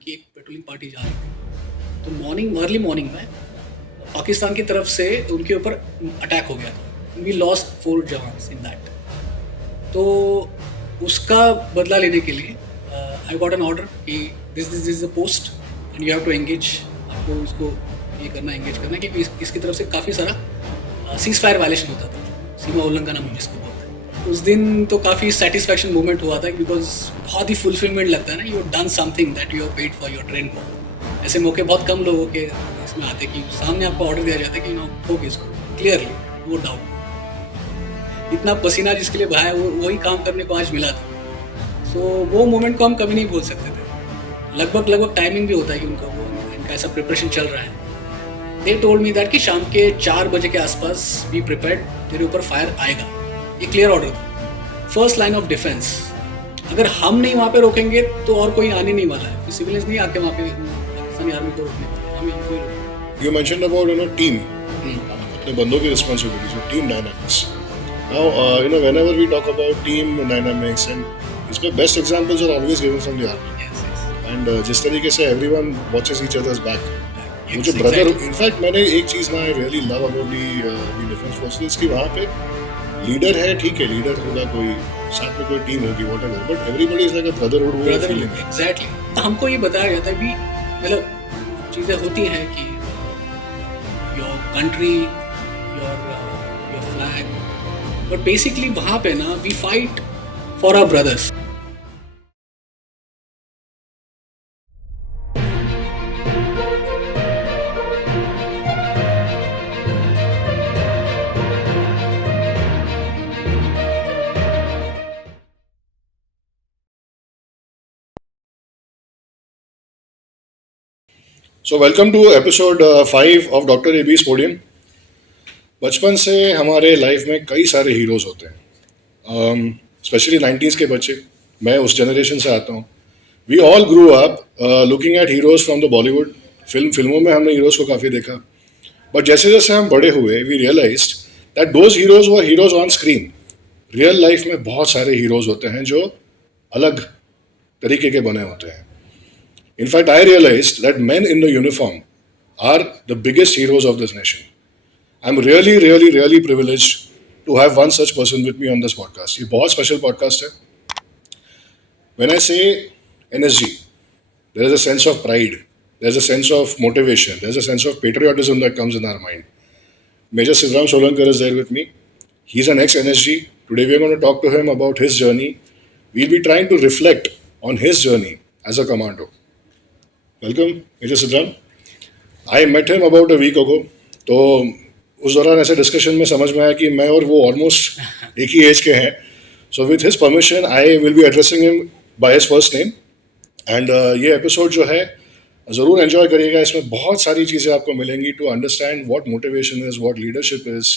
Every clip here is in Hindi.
उनकी एक पेट्रोलिंग पार्टी जा रही थी। तो अर्ली मॉर्निंग में पाकिस्तान की तरफ से उनके ऊपर अटैक हो गया था। We lost 4 jawans in that. तो उसका बदला लेने के लिए आई गॉट एन ऑर्डर कि this is the post and you have to engage. आपको उसको ये करना, एंगेज करना, क्योंकि इसकी तरफ से काफ़ी सारा सीज फायर वायलेशन होता था, सीमा उल्लंघन हम जिसको बोलते हैं। उस दिन तो काफ़ी सेटिस्फैक्शन मोमेंट हुआ था, बिकॉज बहुत ही फुलफिलमेंट लगता है ना, you done something that you have paid for your train for. ऐसे मौके बहुत कम लोगों के इसमें आते कि सामने आपको ऑर्डर दिया जाता है कि ठोक इसको क्लियरली, नो डाउट। इतना पसीना जिसके लिए बहाया वो वही काम करने को आज मिला था। सो वो मोमेंट को हम कभी नहीं भूल सकते थे। लगभग टाइमिंग भी होता है कि इनका ऐसा प्रिपरेशन चल रहा है। दे टोल्ड मी दैट कि शाम के 4 बजे के आसपास बी प्रिपेयर्ड, तेरे ऊपर फायर आएगा। ये क्लियर ऑर्डर था, फर्स्ट लाइन ऑफ डिफेंस। अगर हम नहीं वहाँ पे रोकेंगे तो और कोई आने नहीं वाला है, सिविलियंस नहीं आके वहाँ पे पाकिस्तानी आर्मी को रोकने वाले, हम इनको ही रोकेंगे। You mentioned about team, अपने बंदों की responsibility, so team dynamics. Now whenever we talk about team dynamics and इसमें best examples are always given from the army. And जिस तरीके से everyone watches each others back, वो जो ब्रदर, इनफैक्ट मैंने एक चीज़ ना I really love about the defence forces कि वहाँ पे लीडर है, ठीक है, लीडर होगा, कोई साथ में कोई टीम होगी, whatever, but everybody is like a brotherhood. Exactly. हमको ये बताया जाता है भी, मतलब चीज़ें होती हैं कि your country, your flag, but basically वहाँ पे ना we fight for our brothers. So welcome to episode 5 of doctor AB's podium. बचपन से हमारे लाइफ में कई सारे हीरोज़ होते हैं, स्पेशली 90s के बच्चे। मैं उस जनरेशन से आता हूँ। We all grew up looking at heroes from the Bollywood. फिल्मों में हमने हीरोज़ को काफ़ी देखा, बट जैसे जैसे हम बड़े हुए we realised that those heroes were heroes on screen. Real life में बहुत सारे हीरोज़ होते हैं जो अलग तरीके के बने होते हैं। In fact, I realized that men in the uniform are the biggest heroes of this nation. I'm really privileged to have one such person with me on this podcast. ये बहुत special podcast है. When I say NSG, there is a sense of pride, there's a sense of motivation, there's a sense of patriotism that comes in our mind. Major Sidram Solankar is there with me. He's an ex-NSG. Today we are going to talk to him about his journey. We'll be trying to reflect on his journey as a commando. Welcome major Sidram. I met him about a week ago. तो उस दौरान ऐसे डिस्कशन में समझ में आया कि मैं और वो ऑलमोस्ट एक ही एज के हैं। So with his permission I will be addressing him by his first name. And ये एपिसोड जो है ज़रूर एंजॉय करिएगा। इसमें बहुत सारी चीज़ें आपको मिलेंगी to understand what motivation is, what leadership is,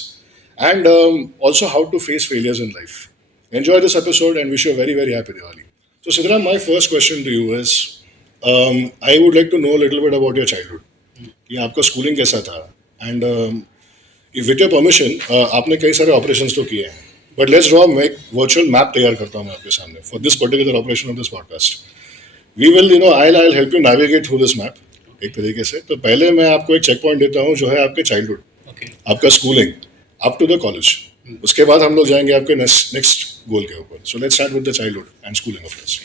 and also how to face failures in life. Enjoy this episode and wish you very happy Diwali. So Sidram, my first question to you is, I would like to know a little bit about your childhood. कि आपका स्कूलिंग कैसा था, एंड विथ योर परमिशन आपने कई सारे ऑपरेशंस तो किए हैं, बट लेट्स ड्रॉ एक वर्चुअल मैप तैयार करता हूँ मैं आपके सामने for this particular operation of this podcast. We will I help you navigate through this map एक तरीके से। तो पहले मैं आपको एक चेक पॉइंट देता हूँ जो है आपके चाइल्डहुड, आपका schooling up to the college. उसके बाद हम लोग जाएंगे आपके नेक्स्ट गोल के ऊपर। So let's start with the childhood and schooling of this.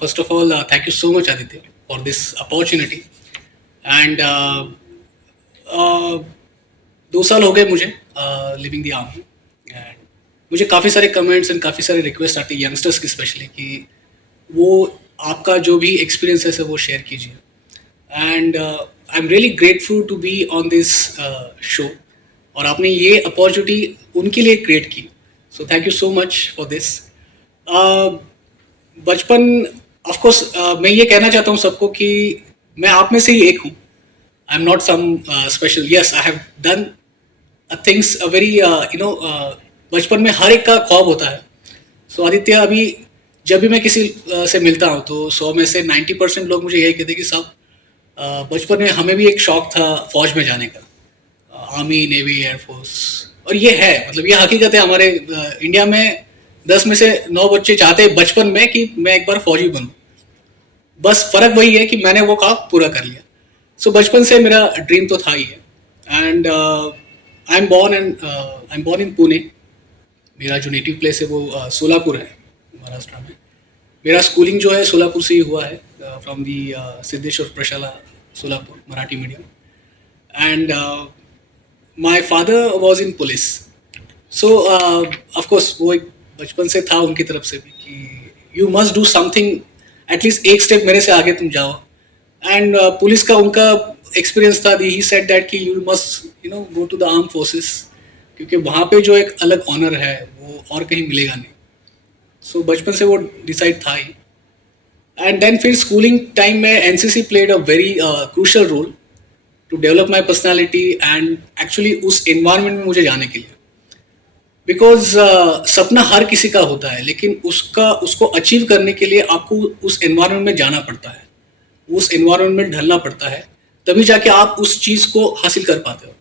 First of all, thank you so much, Aditya, for this opportunity. And 2 साल हो गए मुझे लिविंग द आर्मी, एंड मुझे काफ़ी सारे कमेंट्स एंड काफ़ी सारे रिक्वेस्ट आती है यंगस्टर्स की स्पेशली कि वो आपका जो भी एक्सपीरियंसेस है वो शेयर कीजिए। And I am really grateful to be on this show, और आपने ये अपॉर्चुनिटी उनके लिए क्रिएट की। So thank you so much for this. बचपन, ऑफ कोर्स मैं ये कहना चाहता हूँ सबको कि मैं आप में से ही एक हूँ। I am not some special. Yes, I have done things very बचपन में हर एक का ख्वाब होता है। सो आदित्य, अभी जब भी मैं किसी से मिलता हूँ तो 100 में से 90% लोग मुझे यही कहते हैं कि साहब बचपन में हमें भी एक शौक था फौज में जाने का, आर्मी, नेवी, एयरफोर्स। और ये है, मतलब ये हकीकत है। हमारे इंडिया में 10 में से 9 बच्चे चाहते हैं बचपन में कि मैं एक बार फौजी बनूं। बस फ़र्क वही है कि मैंने वो ख्वाब पूरा कर लिया. सो बचपन से मेरा ड्रीम तो था ही है. And I am born in Pune. मेरा जो नेटिव प्लेस है वो सोलापुर है, महाराष्ट्र में. मेरा स्कूलिंग जो है सोलापुर से ही हुआ है, from the Siddheshwar Prashala Solapur Marathi medium. And my father was in police. So of course वो एक बचपन से था उनकी तरफ से भी कि you must do something, at least एक स्टेप मेरे से आगे तुम जाओ. एंड पुलिस का उनका एक्सपीरियंस था. ही सेड दैट कि you must go to the arm forces, क्योंकि वहाँ पे जो एक अलग ऑनर है वो और कहीं मिलेगा नहीं. सो बचपन से वो डिसाइड था ही. एंड देन फिर स्कूलिंग टाइम में NCC played a very crucial role to develop my personality and actually उस इन्वायरमेंट में मुझे जाने के लिए. बिकॉज सपना हर किसी का होता है, लेकिन उसको अचीव करने के लिए आपको उस एनवायरनमेंट में जाना पड़ता है, उस एनवायरनमेंट में ढलना पड़ता है, तभी जाके आप उस चीज़ को हासिल कर पाते हो.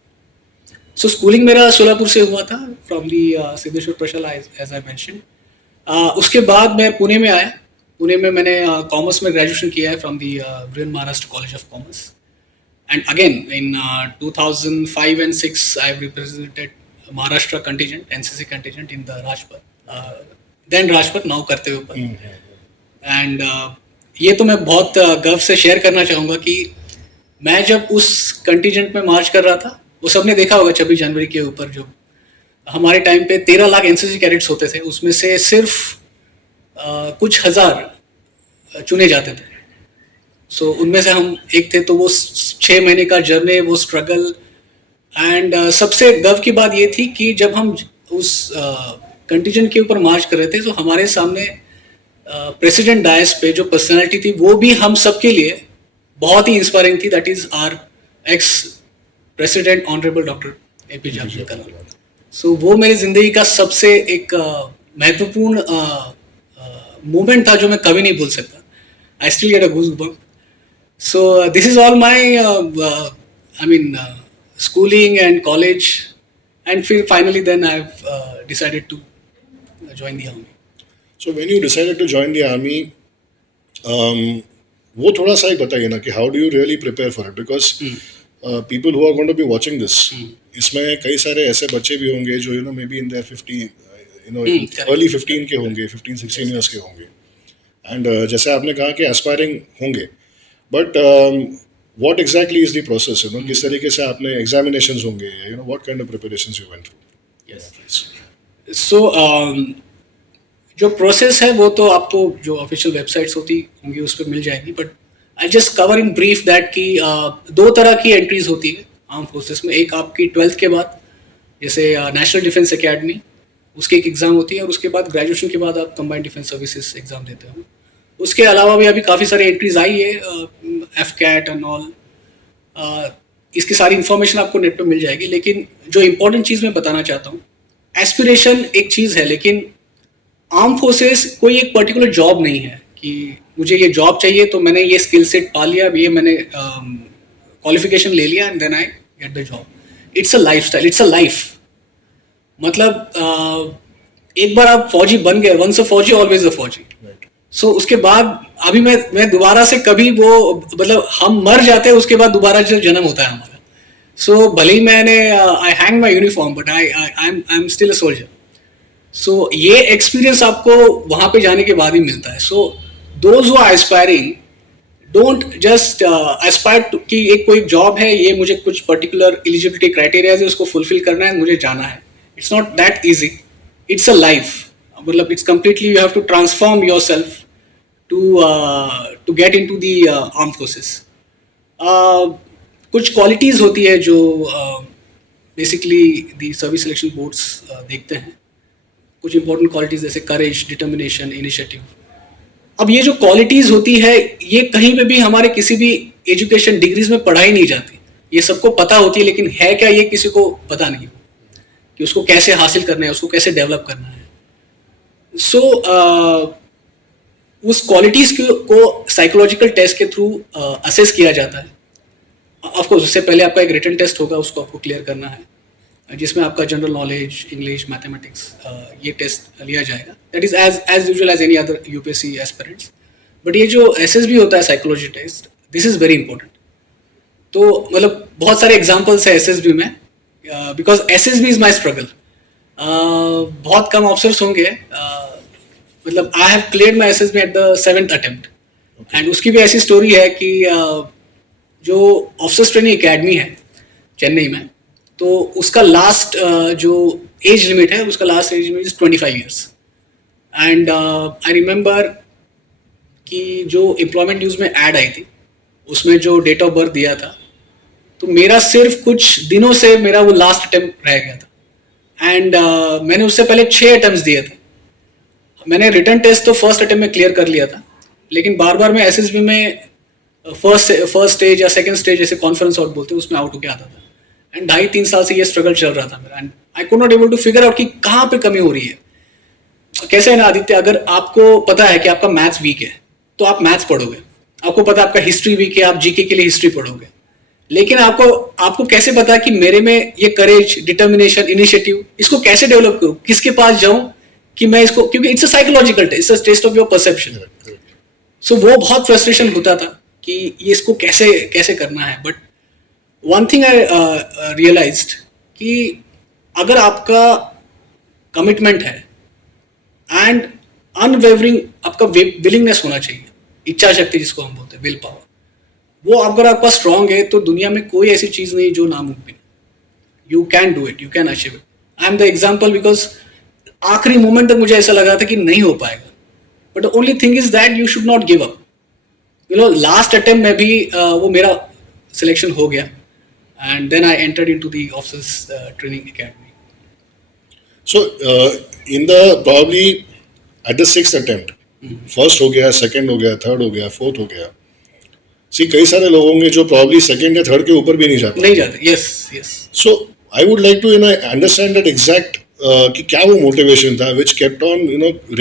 सो स्कूलिंग मेरा सोलापुर से हुआ था, from the Siddheshwar Prashala, as I mention. उसके बाद मैं पुणे में आया. पुणे में मैंने कॉमर्स में ग्रेजुएशन किया है from the Brin Maharashtra college of commerce. And again, in 2005 and 6, I represented Maharashtra contingent, NCC contingent in the Rajpath. Then Rajpath, now Kartavya. And ये तो मैं बहुत गर्व से शेयर करना चाहूँगा कि मैं जब उस कंटीजेंट में मार्च कर रहा था, वो सबने देखा होगा 26 जनवरी के ऊपर जो हमारे टाइम पे 13 लाख एनसीसी कैडेट्स होते थे, उसमें से सिर्फ कुछ हज़ार चुने जाते थे. सो उनमें से हम एक थे. तो वो 6 महीने का जर्नी, वो स्ट्रगल. एंड सबसे गर्व की बात ये थी कि जब हम उस कंटीजेंट के ऊपर मार्च कर रहे थे, तो हमारे सामने प्रेसिडेंट डायस पे जो पर्सनालिटी थी वो भी हम सबके लिए बहुत ही इंस्पायरिंग थी. That is our ex president honourable doctor APJ Abdul Kalam. So वो मेरी ज़िंदगी का सबसे एक महत्वपूर्ण मोमेंट था जो मैं कभी नहीं भूल सकता. I still get a goosebump. So this is all my, schooling and college, and finally then I've decided to join the army. So when you decided to join the army, वो थोड़ा सा ही बताइए ना कि how do you really prepare for it? Because people who are going to be watching this, इसमें कई सारे ऐसे बच्चे भी होंगे जो maybe in their 50, early 15 के होंगे, 15-16 years के होंगे. And जैसे आपने कहा कि aspiring होंगे, but what exactly is the process? किस तरीके से आपने examinations होंगे, what kind of preparations you went through? Yes. So जो प्रोसेस है वो तो आपको जो ऑफिशियल वेबसाइट्स होती होंगी उस पर मिल जाएगी. But I just cover in brief that कि 2 तरह की एंट्रीज होती है आर्म फोर्सेस में. एक आपकी 12th के बाद, जैसे नेशनल डिफेंस एकेडमी, उसकी एक एग्ज़ाम होती है. और उसके बाद ग्रेजुएशन के बाद आप कंबाइंड डिफेंस सर्विसेज एग्ज़ाम देते हो. उसके अलावा भी अभी काफ़ी सारी एंट्रीज आई है, एफकैट एंड ऑल. इसकी सारी इन्फॉर्मेशन आपको नेट पे मिल जाएगी. लेकिन जो इम्पोर्टेंट चीज़ मैं बताना चाहता हूँ, एस्पिरेशन एक चीज़ है, लेकिन आर्म फोर्सेस कोई एक पर्टिकुलर जॉब नहीं है कि मुझे ये जॉब चाहिए तो मैंने ये स्किल सेट पा लिया, ये मैंने क्वालिफिकेशन ले लिया and then I get the job. It's a lifestyle, it's a life. मतलब एक बार आप फौजी बन गए, वंस अ फौजी ऑलवेज अ फौजी. सो उसके बाद अभी मैं दोबारा से कभी वो, मतलब हम मर जाते हैं उसके बाद दोबारा जो जन्म होता है हमारा. सो भले ही मैंने I hang my uniform but I am still a soldier. So ये एक्सपीरियंस आपको वहाँ पे जाने के बाद ही मिलता है. So those who are aspiring don't just aspire कि एक कोई जॉब है, ये मुझे कुछ पर्टिकुलर एलिजिबिलिटी क्राइटेरियाज है, उसको फुलफिल करना है, मुझे जाना है. It's not that easy. It's a life. मतलब it's completely you have to transform yourself to get into the armed forces. कुछ क्वालिटीज़ होती है जो basically the service selection boards देखते हैं. कुछ इंपॉर्टेंट क्वालिटीज़ जैसे करेज, डिटर्मिनेशन, इनिशिएटिव. अब ये जो क्वालिटीज़ होती है ये कहीं पे भी हमारे किसी भी एजुकेशन डिग्रीज में पढ़ाई नहीं जाती. ये सबको पता होती है, लेकिन है क्या ये किसी को पता नहीं कि उसको कैसे हासिल करना है, उसको कैसे डेवलप करना है. सो उस क्वालिटीज़ को साइकोलॉजिकल टेस्ट के थ्रू असेस किया जाता है. ऑफ कोर्स उससे पहले आपका एक रिटन टेस्ट होगा, उसको आपको क्लियर करना है, जिसमें आपका जनरल नॉलेज, इंग्लिश, मैथमेटिक्स, ये टेस्ट लिया जाएगा. That is as usual as any other UPSC aspirants. But ये जो SSB होता है, psychology test, this is very important. तो मतलब बहुत सारे एग्जाम्पल्स है SSB में, because SSB is my struggle. बहुत कम ऑफिसर्स होंगे, मतलब I have cleared my SSB at the 7th attempt. And उसकी भी ऐसी स्टोरी है कि जो ऑफिसर्स ट्रेनिंग एकेडमी है चेन्नई में, तो उसका लास्ट जो एज लिमिट है, उसका last age limit is 25 years. And I remember कि जो एम्प्लॉयमेंट न्यूज़ में ऐड आई थी, उसमें जो डेट ऑफ बर्थ दिया था, तो मेरा सिर्फ कुछ दिनों से मेरा वो लास्ट अटेम्प्ट रह गया था. एंड मैंने उससे पहले 6 अटेम्प्ट्स दिए थे. मैंने रिटर्न टेस्ट तो फर्स्ट अटेम्प्ट में क्लियर कर लिया था, लेकिन बार बार मैं SSB में फर्स्ट स्टेज या सेकंड स्टेज, जैसे कॉन्फ्रेंस आउट बोलते हैं, उसमें आउट होकर आता था. एंड 2.5-3 साल से ये स्ट्रगल चल रहा था मेरा. And I could not able to figure out कि कहाँ पे कमी हो रही है. कैसे है ना आदित्य, अगर आपको पता है कि आपका मैथ्स वीक है, तो आप मैथ्स पढ़ोगे. आपको पता है आपका हिस्ट्री वीक है, आप GK के लिए हिस्ट्री पढ़ोगे. लेकिन आपको कैसे पता है कि मेरे में ये करेज, डिटर्मिनेशन, इनिशिएटिव, इसको कैसे डेवलप करूं, किसके पास जाऊं कि मैं इसको, क्योंकि it's a psychological test, it's a test of your perception. So वो बहुत फ्रस्ट्रेशन होता था कि ये इसको कैसे कैसे करना है. But one thing I realised कि अगर आपका कमिटमेंट है एंड अनवेवरिंग आपका विलिंगनेस होना चाहिए, इच्छा शक्ति जिसको हम बोलते हैं, विल पावर, वो अगर आपका स्ट्रांग है, तो दुनिया में कोई ऐसी चीज़ नहीं जो नामुमकिन. You can do it, you can achieve it. I am the example, because आखिरी मोमेंट तक मुझे ऐसा लगा था कि नहीं हो पाएगा. But the only thing is that you should not give up. Last attempt में भी वो मेरा सिलेक्शन हो गया. And then I entered into the officers training academy. So, in the probably at the 6th attempt, first हो गया, second हो गया, third हो गया, fourth हो गया. See, कई सारे लोग होंगे जो probably second या third के ऊपर भी नहीं जाते. Yes, yes. So, I would like to understand that exact कि क्या वो motivation था which kept on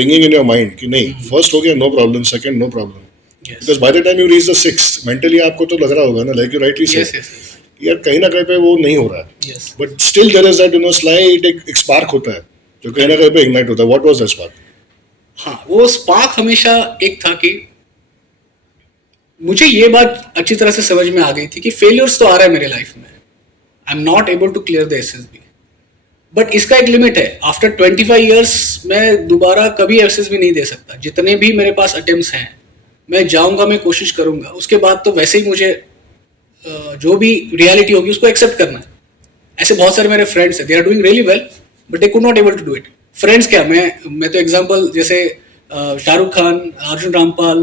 ringing in your mind कि नहीं, first हो गया no problem, second no problem. Yes. Because by the time you reach the 6th, mentally आपको तो लग रहा होगा ना, like you rightly said. Yes. यार कहीं ना कहीं पे वो नहीं हो रहा है. Yes. But still there is that slight एक स्पार्क होता है जो कहीं ना कहीं पे इग्नाइट होता है. What was that spark? हाँ, वो स्पार्क हमेशा एक था कि मुझे ये बात अच्छी तरह से समझ में आ गई थी कि फेलियर्स तो आ रहा है मेरे लाइफ में. I am not able to clear the SSB, but इसका एक लिमिट है. आफ्टर 25 ईयर्स मैं दोबारा कभी SSB नहीं दे सकता. जितने भी मेरे पास अटेम्प्ट्स हैं, मैं जाऊंगा, मैं कोशिश करूंगा. उसके बाद तो वैसे ही मुझे जो भी रियलिटी होगी उसको एक्सेप्ट करना है. ऐसे बहुत सारे मेरे फ्रेंड्स हैं, they are doing really well, but they could not able to do it. Friends क्या, मैं तो एग्जांपल जैसे Shahrukh Khan, Arjun Rampal,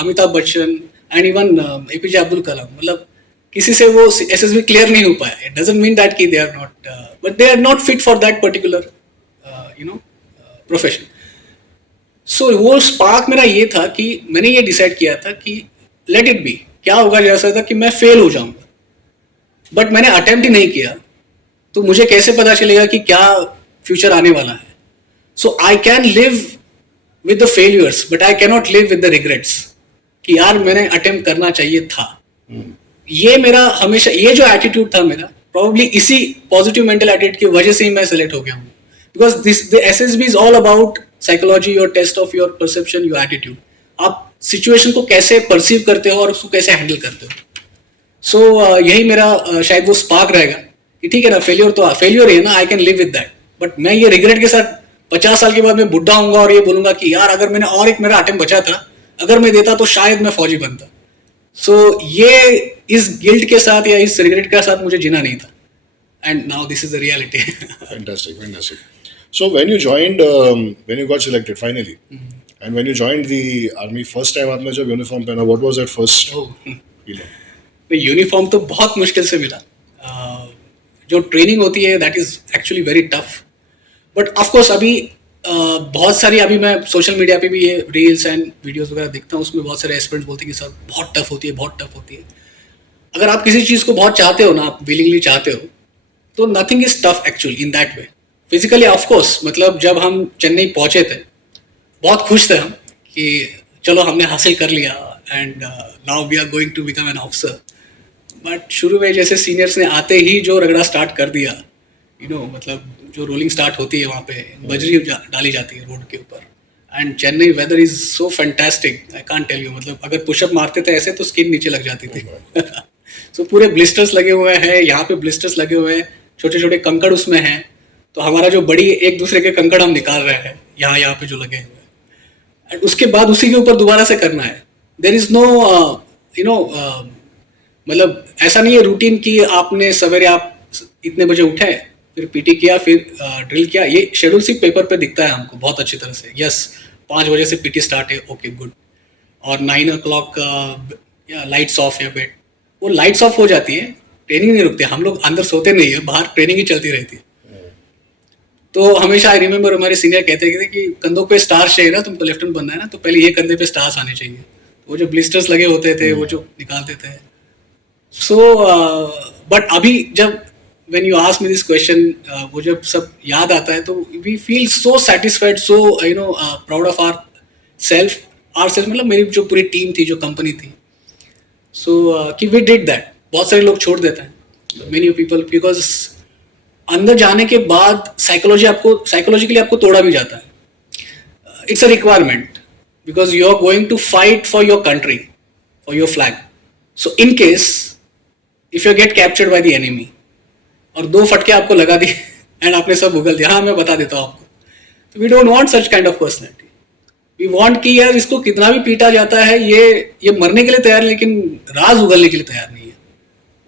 Amitabh Bachchan and even APJ Abdul Kalam, मतलब किसी से वो SSB क्लियर नहीं हो पाया. इट डजंट मीन दैट कि they are not, but they are not fit for that particular profession. So वो स्पार्क मेरा ये था कि मैंने ये डिसाइड किया था कि लेट इट बी, क्या होगा जैसा था कि मैं फेल हो जाऊंगा, बट मैंने अटेम्प्ट ही नहीं किया, तो मुझे कैसे पता चलेगा कि क्या फ्यूचर आने वाला है. So I can live with the failures, but I cannot live with the regrets कि यार मैंने अटेम्प्ट करना चाहिए था. ये मेरा हमेशा, ये जो एटीट्यूड था मेरा, प्रॉब्ली इसी पॉजिटिव मेंटल एटीट्यूड की वजह से ही मैं सेलेक्ट हो गया हूँ. Because the SSB is all about psychology, your test of your perception, your attitude. आप सिचुएशन को कैसे परसीव करते हो और उसको कैसे हैंडल करते हो. सो यही मेरा शायद वो स्पार्क रहेगा कि ठीक है ना, फेलियर है ना, आई can live with that. But मैं ये रिग्रेट के साथ 50 साल के बाद मैं बुढ़ा होऊंगा और ये बोलूंगा कि यार अगर मैंने और एक मेरा अटेम्प्ट बचा था, अगर मैं देता तो शायद मैं फौजी बनता. सो ये इस गिल्ट के साथ या इस रिग्रेट के साथ मुझे जीना नहीं था. And now this is the reality. Fantastic. So when you joined, when you got selected finally, and when you joined the army first time, आपने जब यूनिफॉर्म पहना, what was that first feeling? Uniform तो बहुत मुश्किल से मिला. जो ट्रेनिंग होती है that is actually very tough. But of course अभी बहुत सारी, अभी मैं सोशल मीडिया पे भी ये रील्स एंड वीडियोस वगैरह देखता हूँ, उसमें बहुत सारे एस्पिरेंट्स बोलते हैं कि सर बहुत टफ होती है. अगर आप किसी चीज़ को बहुत चाहते हो ना, आप विलिंगली चाहते हो, तो nothing is tough actually in that way. Physically of course, मतलब जब हम चेन्नई पहुँचे थे, बहुत खुश थे हम कि चलो हमने हासिल कर लिया and now we are going to become an officer. But शुरू में जैसे सीनियर्स ने आते ही जो रगड़ा स्टार्ट कर दिया, मतलब जो रोलिंग स्टार्ट होती है वहाँ पे बजरी डाली जाती है रोड के ऊपर, and Chennai weather is so fantastic, I can't tell you. मतलब अगर पुशअप मारते थे ऐसे तो स्किन नीचे लग जाती थी. सो पूरे ब्लिस्टर्स लगे हुए हैं, यहाँ पे ब्लिस्टर्स लगे हुए हैं, छोटे छोटे कंकड़ उसमें हैं. तो हमारा जो बड़ी एक दूसरे के कंकड़ हम निकाल रहे हैं यहाँ यहाँ पे जो लगे हुए हैं. एंड उसके बाद उसी के ऊपर दोबारा से करना है. There is no you know, मतलब ऐसा नहीं है रूटीन कि आपने सवेरे आप इतने बजे उठे, फिर पीटी किया, फिर ड्रिल किया. ये शेड्यूल सिर्फ पेपर पे दिखता है हमको बहुत अच्छी तरह से. यस, 5 बजे से पीटी स्टार्ट है, ओके गुड. और 9 o'clock या लाइट्स ऑफ या बेड, वो लाइट्स ऑफ हो जाती है, ट्रेनिंग नहीं रुकती. हम लोग अंदर सोते नहीं है, बाहर ट्रेनिंग ही चलती रहती है. तो हमेशा आई रिमेम्बर हमारे सीनियर कहते थे कि कंधों पे स्टार्स चाहिए ना, तुमको लेफ्टिनेंट बनना है ना, तो पहले ये कंधे पे स्टार्स आने चाहिए. वो जो ब्लिस्टर्स लगे होते थे वो जो निकालते थे. सो बट अभी जब when you ask me this question, वो जब सब याद आता है तो we feel so satisfied, so proud of our self. मतलब मेरी जो पूरी टीम थी, जो कंपनी थी, सो कि we did that. बहुत सारे लोग छोड़ देते हैं, many people, because अंदर जाने के बाद साइकोलॉजिकली आपको तोड़ा भी जाता है. It's a requirement because you are going to fight for your country, for your flag. So in case if you get captured by the enemy और 2 फटके आपको लगा दिए एंड आपने सब उगल दिया, हाँ मैं बता देता हूँ आपको, तो we don't want such kind of personality. We want कि यार इसको कितना भी पीटा जाता है, ये मरने के लिए तैयार है लेकिन राज उगलने के लिए तैयार नहीं है.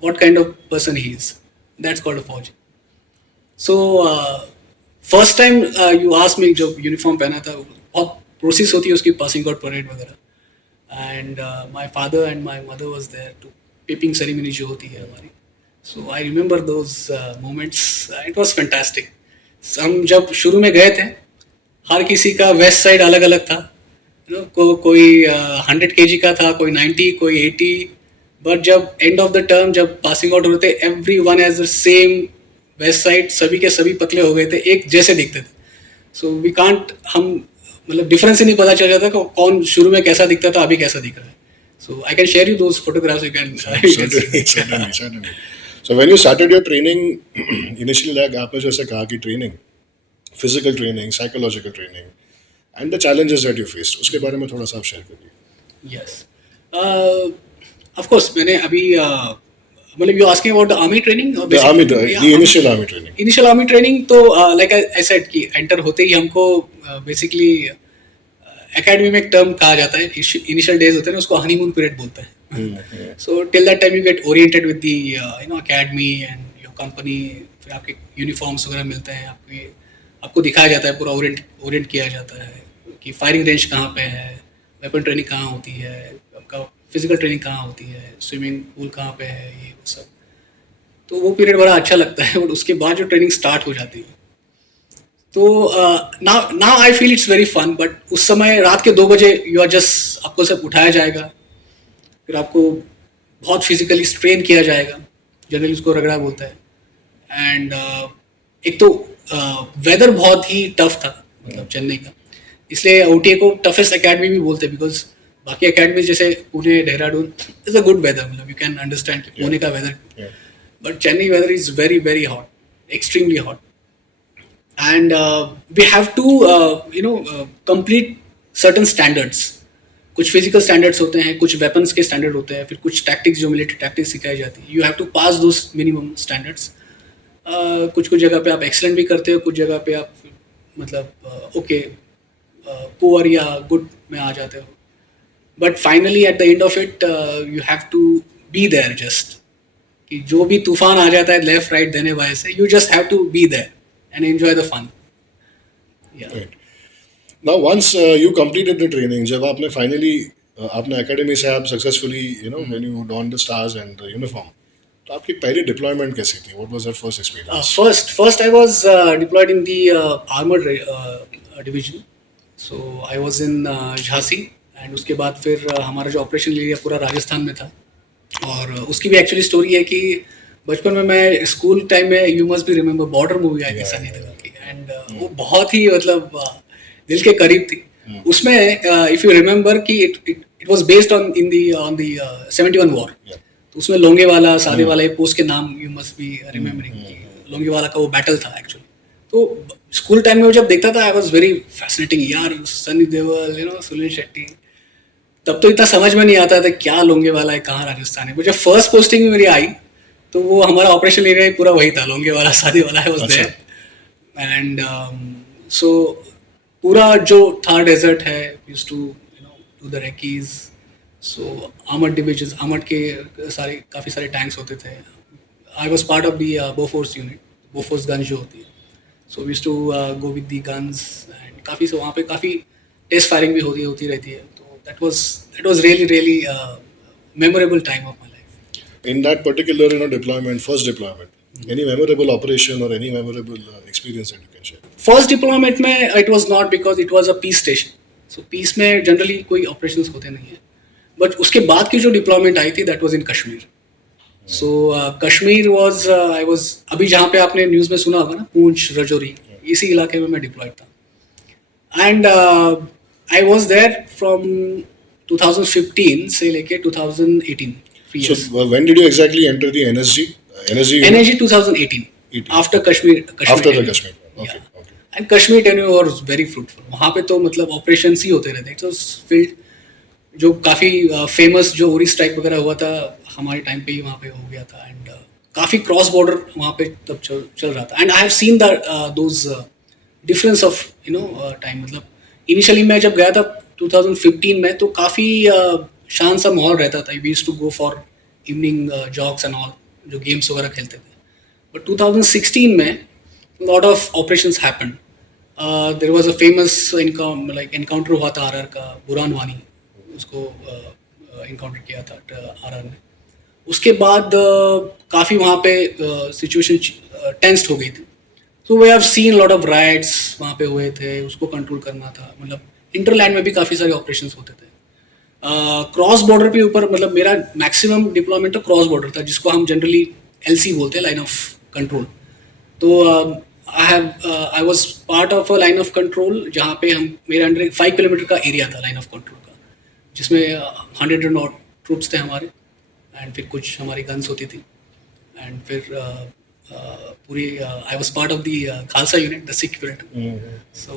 What kind of person he is, that's called a फौजी. So first time you asked me, जब यूनिफॉर्म पहना था, बहुत प्रोसेस होती है उसकी, पासिंग आउट परेड वगैरह. And my father and my mother was there too, pipping ceremony जो होती है हमारी. So I remember those moments, it was fantastic. हम जब शुरू में गए थे, हर किसी का वेस्ट साइड अलग अलग था. कोई 100 kg का था, कोई 90, कोई 80. बट जब एंड ऑफ द टर्म, जब पासिंग आउट होते, every one has the same west side. सभी के सभी पतले हो गए थे, एक जैसे दिखते थे. सो वी कांट, हम मतलब डिफरेंस ही नहीं पता चल जाता कि कौन शुरू में कैसा दिखता था, अभी कैसा दिख रहा है. So I can share you those photographs, you can. Certainly. So when you started your training, initially like आपने जैसे कहा कि training, physical training, psychological training, and the challenges that you faced, उसके बारे में थोड़ा सा आप शेयर करिए. यस, ऑफ कोर्स मैंने अभी मतलब you asking about the army training, The initial army training. Initial army training. तो लाइक आई सेड कि एंटर होते ही हमको बेसिकली एकेडमी में एक टर्म कहा जाता है, इनिशियल डेज होते हैं ना, उसको हनीमून पीरियड बोलते हैं. So till that time you get oriented with the academy and your company. फिर आपके यूनिफॉर्म्स वगैरह मिलते हैं, आपको दिखाया जाता है, पूरा ओरिएंट किया जाता है कि फायरिंग रेंज कहाँ पे है, वेपन ट्रेनिंग कहाँ होती है, आपका फिजिकल ट्रेनिंग कहाँ होती है, स्विमिंग पूल कहाँ पे है, ये वो सब. तो वो पीरियड बड़ा अच्छा लगता है. और उसके बाद जो ट्रेनिंग स्टार्ट हो जाती है, तो now I feel it's very fun. But उस समय रात के 2 बजे यू आर जस्ट, आपको सब उठाया जाएगा, फिर आपको बहुत फिजिकली स्ट्रेन किया जाएगा, जनरली उसको रगड़ा बोलता है. एंड एक तो वेदर बहुत ही टफ था, मतलब चेन्नई का, इसलिए OTA को टफेस्ट एकेडमी भी बोलते हैं. बिकॉज बाकी एकेडमी जैसे Pune, Dehradun is a good weather, मतलब यू कैन अंडरस्टैंड कि पुणे का weather. But Chennai weather is very very hot, extremely hot. And we have to complete certain standards. कुछ फिजिकल स्टैंडर्ड्स होते हैं, कुछ वेपन्स के स्टैंडर्ड होते हैं, फिर कुछ टैक्टिक्स, जो मिलिट्री टैक्टिक्स सिखाई जाती है, you have to pass those minimum standards. कुछ जगह पे आप एक्सलेंट भी करते हो, कुछ जगह पे आप मतलब ओके पुअर या गुड में आ जाते हो. But finally at the end of it you have to be there, just कि जो भी तूफान आ जाता है लेफ्ट राइट देने बाय से, you just have to be there and enjoy the fun. Right. Now once you completed the training, जब आपने finally आपने academy से आप successfully when you donned the stars and the uniform, तो आपकी पहली deployment कैसी थी? What was your first experience? First I was deployed in the armored division. So I was in Jhansi, and उसके बाद फिर हमारा जो ऑपरेशन एरिया पूरा राजस्थान में था. और उसकी भी एक्चुअली स्टोरी है कि बचपन में मैं स्कूल टाइम में, यू मस्ट भी रिमेंबर, बॉर्डर मूवी आई थी सनी देओल की, एंड वो बहुत ही मतलब दिल के करीब थी. उसमें इफ यू रिमेंबर कि it was based on the 71 war. तो उसमें लोंगेवाला, सादेवाला, ये पोस्ट के नाम you must be remembering. Longewala का वो बैटल था एक्चुअली. तो स्कूल टाइम में जब देखता था आई वॉज वेरी फैसिनेटिंग यार, सनी देओल, सुनील शेट्टी। तब तो इतना समझ में नहीं आता था क्या लोंगे वाला है, कहाँ राजस्थान है। वो जब फर्स्ट पोस्टिंग मेरी आई तो वो हमारा ऑपरेशन एरिया पूरा वही था, लोंगे वाला, शादी वाला है, वाज देयर। एंड सो पूरा जो था डेजर्ट है, used to do the recces. So armoured division, armoured के सारे काफ़ी सारे टैंक्स होते थे। I was part of the Bofors unit, Bofors gun जो होती है। So we used to go with the guns and काफ़ी वहाँ पे काफ़ी टेस्ट फायरिंग भी होती रहती है। तो that was really memorable time of my life. In that particular, deployment, first deployment, any memorable operation or any memorable experience that you can share? First deployment में it was not, because it was a peace station. So peace में जनरली कोई ऑपरेशंस होते नहीं है। बट उसके बाद की जो डिप्लॉयमेंट आई थी that was in Kashmir. So Kashmir was I was, अभी जहाँ पे आपने न्यूज़ में सुना होगा ना, पूंछ, रजौरी, इसी इलाके में मैं डिप्लॉयड था। And I was there from 2015 से लेके 2018। So, when did you exactly enter the NSG? NSG. NSG 2018 after Kashmir After the tenure. Kashmir. Okay. Yeah. Okay. And Kashmir tenure was very fruitful. वहाँ पे तो मतलब ऑपरेशंस ही होते रहते। इट्स फील्ड जो काफ़ी फेमस, जो उरी स्ट्राइक वगैरह हुआ था हमारे टाइम पे ही वहाँ पे हो गया था। एंड काफ़ी क्रॉस बॉर्डर वहाँ पे तब चल रहा था। And I have seen the those difference of time. मतलब इनिशियली मैं जब गया था 2015 में तो काफ़ी शांत सा माहौल रहता था। We used to go for evening jogs and all, जो गेम्स वगैरह खेलते थे। बट 2016 में lot of operations happened. There was a famous encounter हुआ था आरआर का, बुरहान वानी, उसको इनकाउंटर किया था आरआर ने। उसके बाद काफ़ी वहाँ पे सिचुएशन टेंस्ड हो गई थी। So we have seen lot of riots वहाँ पे हुए थे, उसको कंट्रोल करना था। मतलब इंटरलैंड में भी काफ़ी सारे ऑपरेशंस होते थे। क्रॉस बॉर्डर के ऊपर मतलब मेरा मैक्सिमम डिप्लॉयमेंट तो क्रॉस बॉर्डर था, जिसको हम जनरली LC बोलते हैं, लाइन ऑफ कंट्रोल। तो I was part of a line of control जहाँ पे हम, मेरे अंडर 5 किलोमीटर का एरिया था लाइन ऑफ कंट्रोल का, जिसमें 100 नॉट ट्रूप्स थे हमारे। एंड फिर कुछ हमारी गन्स होती थी। एंड फिर पूरी I was part of the Khalsa unit, the Sikh unit. So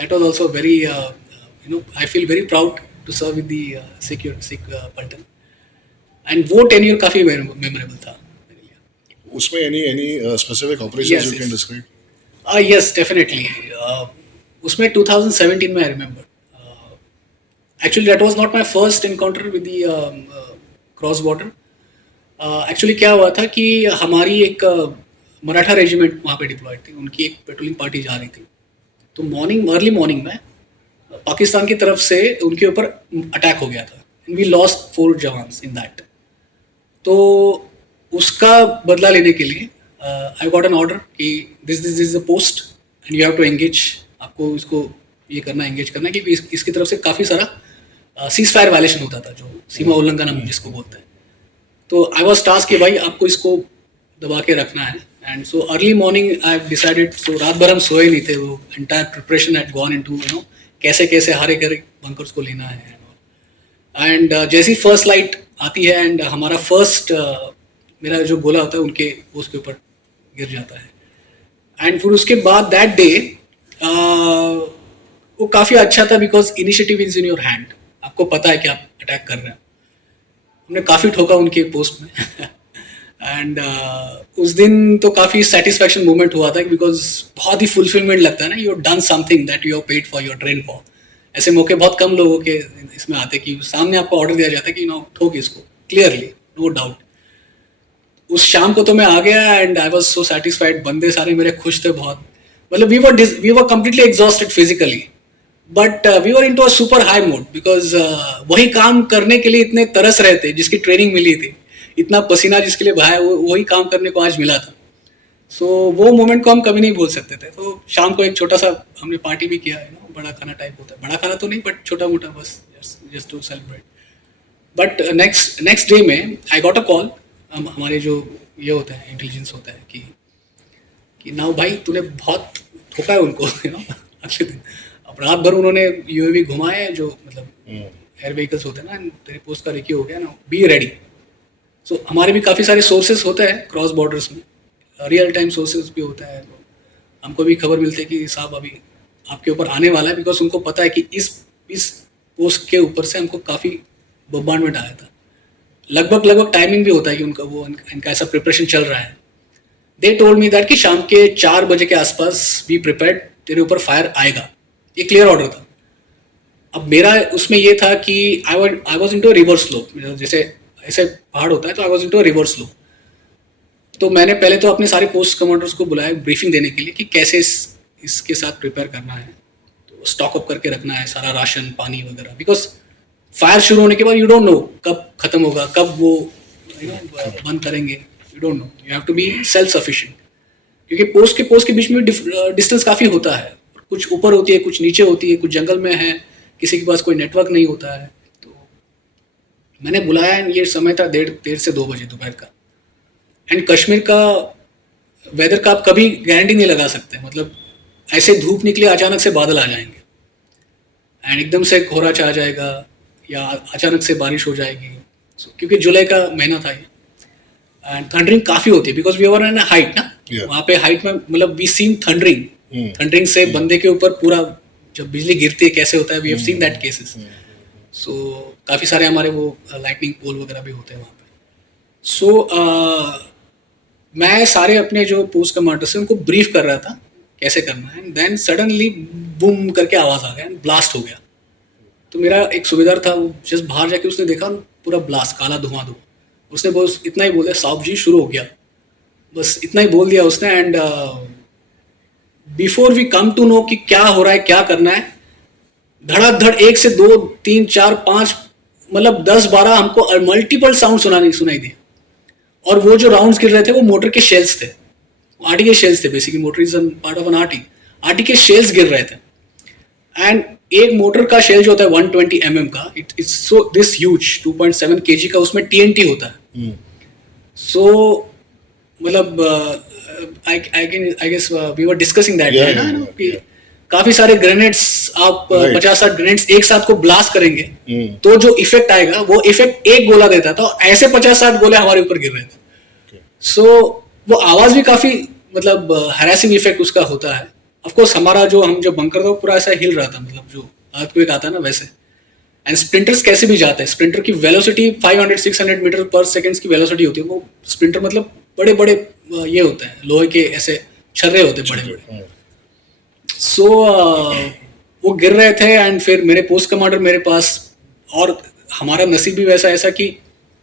that was also very I feel very proud to serve with the Sikh पल्टन। एंड वो टेन्योर काफ़ी मेमोरेबल था मेरे लिए। उसमें any specific operations you can describe? Yes, definitely. उसमें 2017 में I remember, actually that was not my first encounter with the cross border. Actually क्या हुआ था कि हमारी एक मराठा रेजिमेंट वहाँ पे डिप्लॉयड थी, उनकी एक पेट्रोलिंग पार्टी जा रही थी। तो अर्ली मॉर्निंग में पाकिस्तान की तरफ से उनके ऊपर अटैक हो गया था। We lost 4 jawans in that. तो उसका बदला लेने के लिए आई गॉट एन ऑर्डर कि this is the post and you have to engage. आपको इसको ये करना, एंगेज करना, क्योंकि इसकी तरफ से काफ़ी सारा सीज फायर वायलेशन होता था, जो सीमा उल्लंघन हम जिसको बोलते हैं। तो आई वॉज टास्क कि भाई आपको इसको दबा के रखना है। And so early morning I have decided. So रात भर हम सोए नहीं थे। वो entire preparation had gone into कैसे हर एक बंकर्स को लेना है। एंड जैसी फर्स्ट लाइट आती है एंड हमारा फर्स्ट मेरा जो गोला होता है उनके पोस्ट के ऊपर गिर जाता है। एंड फिर उसके बाद दैट डे वो काफ़ी अच्छा था, because initiative is in your hand. आपको पता है कि आप अटैक कर रहे हैं। हमने काफ़ी ठोका उनके पोस्ट में। एंड उस दिन तो काफ़ी सेटिस्फैक्शन मोमेंट हुआ था, बिकॉज बहुत ही फुलफिलमेंट लगता है ना, you done something that you have paid for, your train for. ऐसे मौके बहुत कम लोगों के इसमें आते कि सामने आपको ऑर्डर दिया जाता है कि ठोक इसको क्लियरली, नो डाउट। उस शाम को तो मैं आ गया and I was so satisfied. बंदे सारे मेरे खुश थे बहुत। मतलब we were completely exhausted physically, but we were into a super high mode, because वही काम करने के लिए इतने तरस रहे थे जिसकी ट्रेनिंग मिली थी, इतना पसीना जिसके लिए बहाया, वही काम करने को आज मिला था। सो वो मोमेंट को हम कभी नहीं भूल सकते थे। तो शाम को एक छोटा सा हमने पार्टी भी किया, बड़ा खाना टाइप होता है, बड़ा खाना तो नहीं बट छोटा मोटा, बस just to celebrate. But next day में आई गॉट अ कॉल। हमारे जो ये होता है, इंटेलिजेंस होता है कि नाउ भाई तूने बहुत ठोका है उनको, अगले दिन। अब रात भर उन्होंने UAV घुमाए, जो मतलब एयर व्हीकल्स होते हैं ना, तेरे पोस्ट का रिक्यू हो गया ना, बी रेडी। सो हमारे भी काफ़ी सारे सोर्सेज होते हैं क्रॉस बॉर्डर्स में, रियल टाइम सोर्सेज भी होता है। हमको भी खबर मिलती है कि साहब अभी आपके ऊपर आने वाला है, बिकॉज उनको पता है कि इस पोस्ट के ऊपर से हमको काफ़ी बम्बार्डमेंट आया था। लगभग टाइमिंग भी होता है कि उनका वो इनका ऐसा प्रिपरेशन चल रहा है। दे टोल्ड मी दैट कि शाम के 4 बजे के आसपास बी प्रिपेयर्ड, तेरे ऊपर फायर आएगा। ये क्लियर ऑर्डर था। अब मेरा उसमें ये था कि I was into reverse slope, जैसे ऐसे पहाड़ होता है तो I was into reverse slope. तो मैंने पहले तो अपने सारे पोस्ट कमांडर्स को बुलाया ब्रीफिंग देने के लिए कि कैसे इसके साथ प्रिपेयर करना है, तो स्टॉक अप करके रखना है सारा राशन पानी वगैरह, बिकॉज फायर शुरू होने के बाद यू डोंट नो कब खत्म होगा, कब वो बंद करेंगे, you don't know. You have to be self sufficient, क्योंकि पोस्ट के बीच में डिस्टेंस काफ़ी होता है, कुछ ऊपर होती है कुछ नीचे होती है, कुछ जंगल में है, किसी के पास कोई नेटवर्क नहीं होता है। तो मैंने बुलाया, ये समय था 1:30 से 2 बजे दोपहर का। एंड कश्मीर का वेदर का आप कभी गारंटी नहीं लगा सकते, मतलब ऐसे धूप निकले अचानक से बादल आ जाएंगे एंड एकदम से कोहरा छा जाएगा या अचानक से बारिश हो जाएगी। क्योंकि जुलाई का महीना था ये, एंड थंडरिंग काफ़ी होती है because we were an height ना, वहाँ पे हाइट में मतलब वी सीन थंडरिंग से बंदे के ऊपर पूरा जब बिजली गिरती है कैसे होता है, we have seen that cases. So काफ़ी सारे हमारे वो लाइटनिंग पोल वगैरह भी होते हैं वहाँ पे। सो मैं सारे अपने जो पोस्ट कमांडर से उनको ब्रीफ कर रहा था कैसे करना है, एंड देन सडनली बूम करके आवाज़ आ गया एंड ब्लास्ट हो गया। तो मेरा एक सूबेदार था, वो जस्ट बाहर जाके उसने देखा पूरा ब्लास्ट, काला धुआं। उसने बस इतना ही बोला, साहब जी शुरू हो गया, बस इतना ही बोल दिया उसने। And before we come to know कि क्या हो रहा है क्या करना है, धड़ाधड़ 1 से 2 3 4 5 मतलब 10-12 हमको मल्टीपल साउंड सुनाई दिए। और वो जो राउंड्स गिर रहे थे वो मोटर के शेल्स थे, आरटी के शेल्स थे, basically mortar is part of an arty के शेल्स गिर रहे थे। एंड एक मोटर का शेल जो होता है 120 mm का, it is so this huge 2.7 kg का, उसमें TNT होता है। सो मतलब I guess we were discussing that, काफी सारे ग्रेनेड्स आप 50-60 ग्रेनेड्स एक साथ को ब्लास्ट करेंगे तो जो इफेक्ट आएगा वो इफेक्ट एक गोला देता था, ऐसे 50-60 गोले हमारे ऊपर गिर रहे थे। सो वो आवाज भी काफी मतलब हैरेसिंग इफेक्ट उसका होता है। ऑफ कोर्स हमारा जो हम जब बंकर था वो पूरा ऐसा हिल रहा था, मतलब जो अर्थक्वेक आता है ना वैसे। एंड स्प्रिंटर्स कैसे भी जाते हैं, स्प्रिंटर की वेलोसिटी 500-600 मीटर पर सेकेंड की वेलोसिटी होती है। वो स्प्रिंटर मतलब बड़े बड़े ये होते हैं, लोहे के ऐसे छर्रे होते हैं बड़े बड़े। सो वो गिर रहे थे एंड फिर मेरे पोस्ट कमांडर मेरे पास, और हमारा नसीब भी वैसा ऐसा कि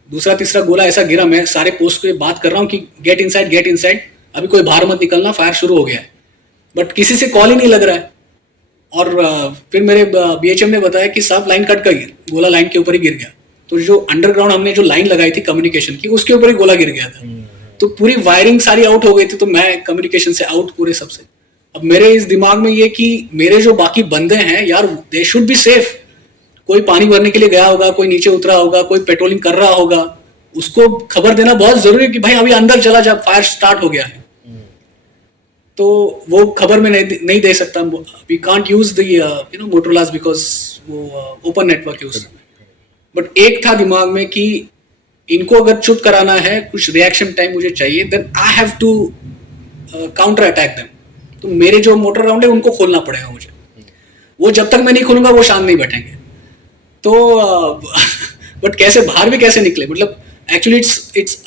दूसरा तीसरा गोला ऐसा गिरा, मैं सारे पोस्ट पे बात कर रहा हूँ कि गेट इनसाइड, अभी कोई बाहर मत निकलना, फायर शुरू हो गया है, बट किसी से कॉल ही नहीं लग रहा है। और फिर मेरे BHM ने बताया कि साहब लाइन कट का गोला लाइन के ऊपर ही गिर गया। तो जो अंडरग्राउंड हमने जो लाइन लगाई थी कम्युनिकेशन की, उसके ऊपर ही गोला गिर गया था। तो पूरी वायरिंग सारी आउट हो गई थी, तो मैं कम्युनिकेशन से आउट पूरे सबसे। अब मेरे इस दिमाग में ये कि मेरे जो बाकी बंदे हैं यार, दे शुड बी सेफ। कोई पानी भरने के लिए गया होगा, कोई नीचे उतरा होगा, कोई पेट्रोलिंग कर रहा होगा, उसको खबर देना बहुत जरूरी है कि भाई अभी अंदर चला जा, फायर स्टार्ट हो गया है। तो वो खबर में नहीं दे सकता, we can't use the Motorolas because वो ओपन नेटवर्क है उस समय। बट एक था दिमाग में कि इनको अगर चुप कराना है, कुछ रिएक्शन टाइम मुझे चाहिए, then I have to counter attack them. तो मेरे जो मोटर राउंड है उनको खोलना पड़ेगा मुझे, वो जब तक मैं नहीं खोलूंगा वो शांत नहीं बैठेंगे। तो बट कैसे बाहर भी कैसे निकले, मतलब actually it's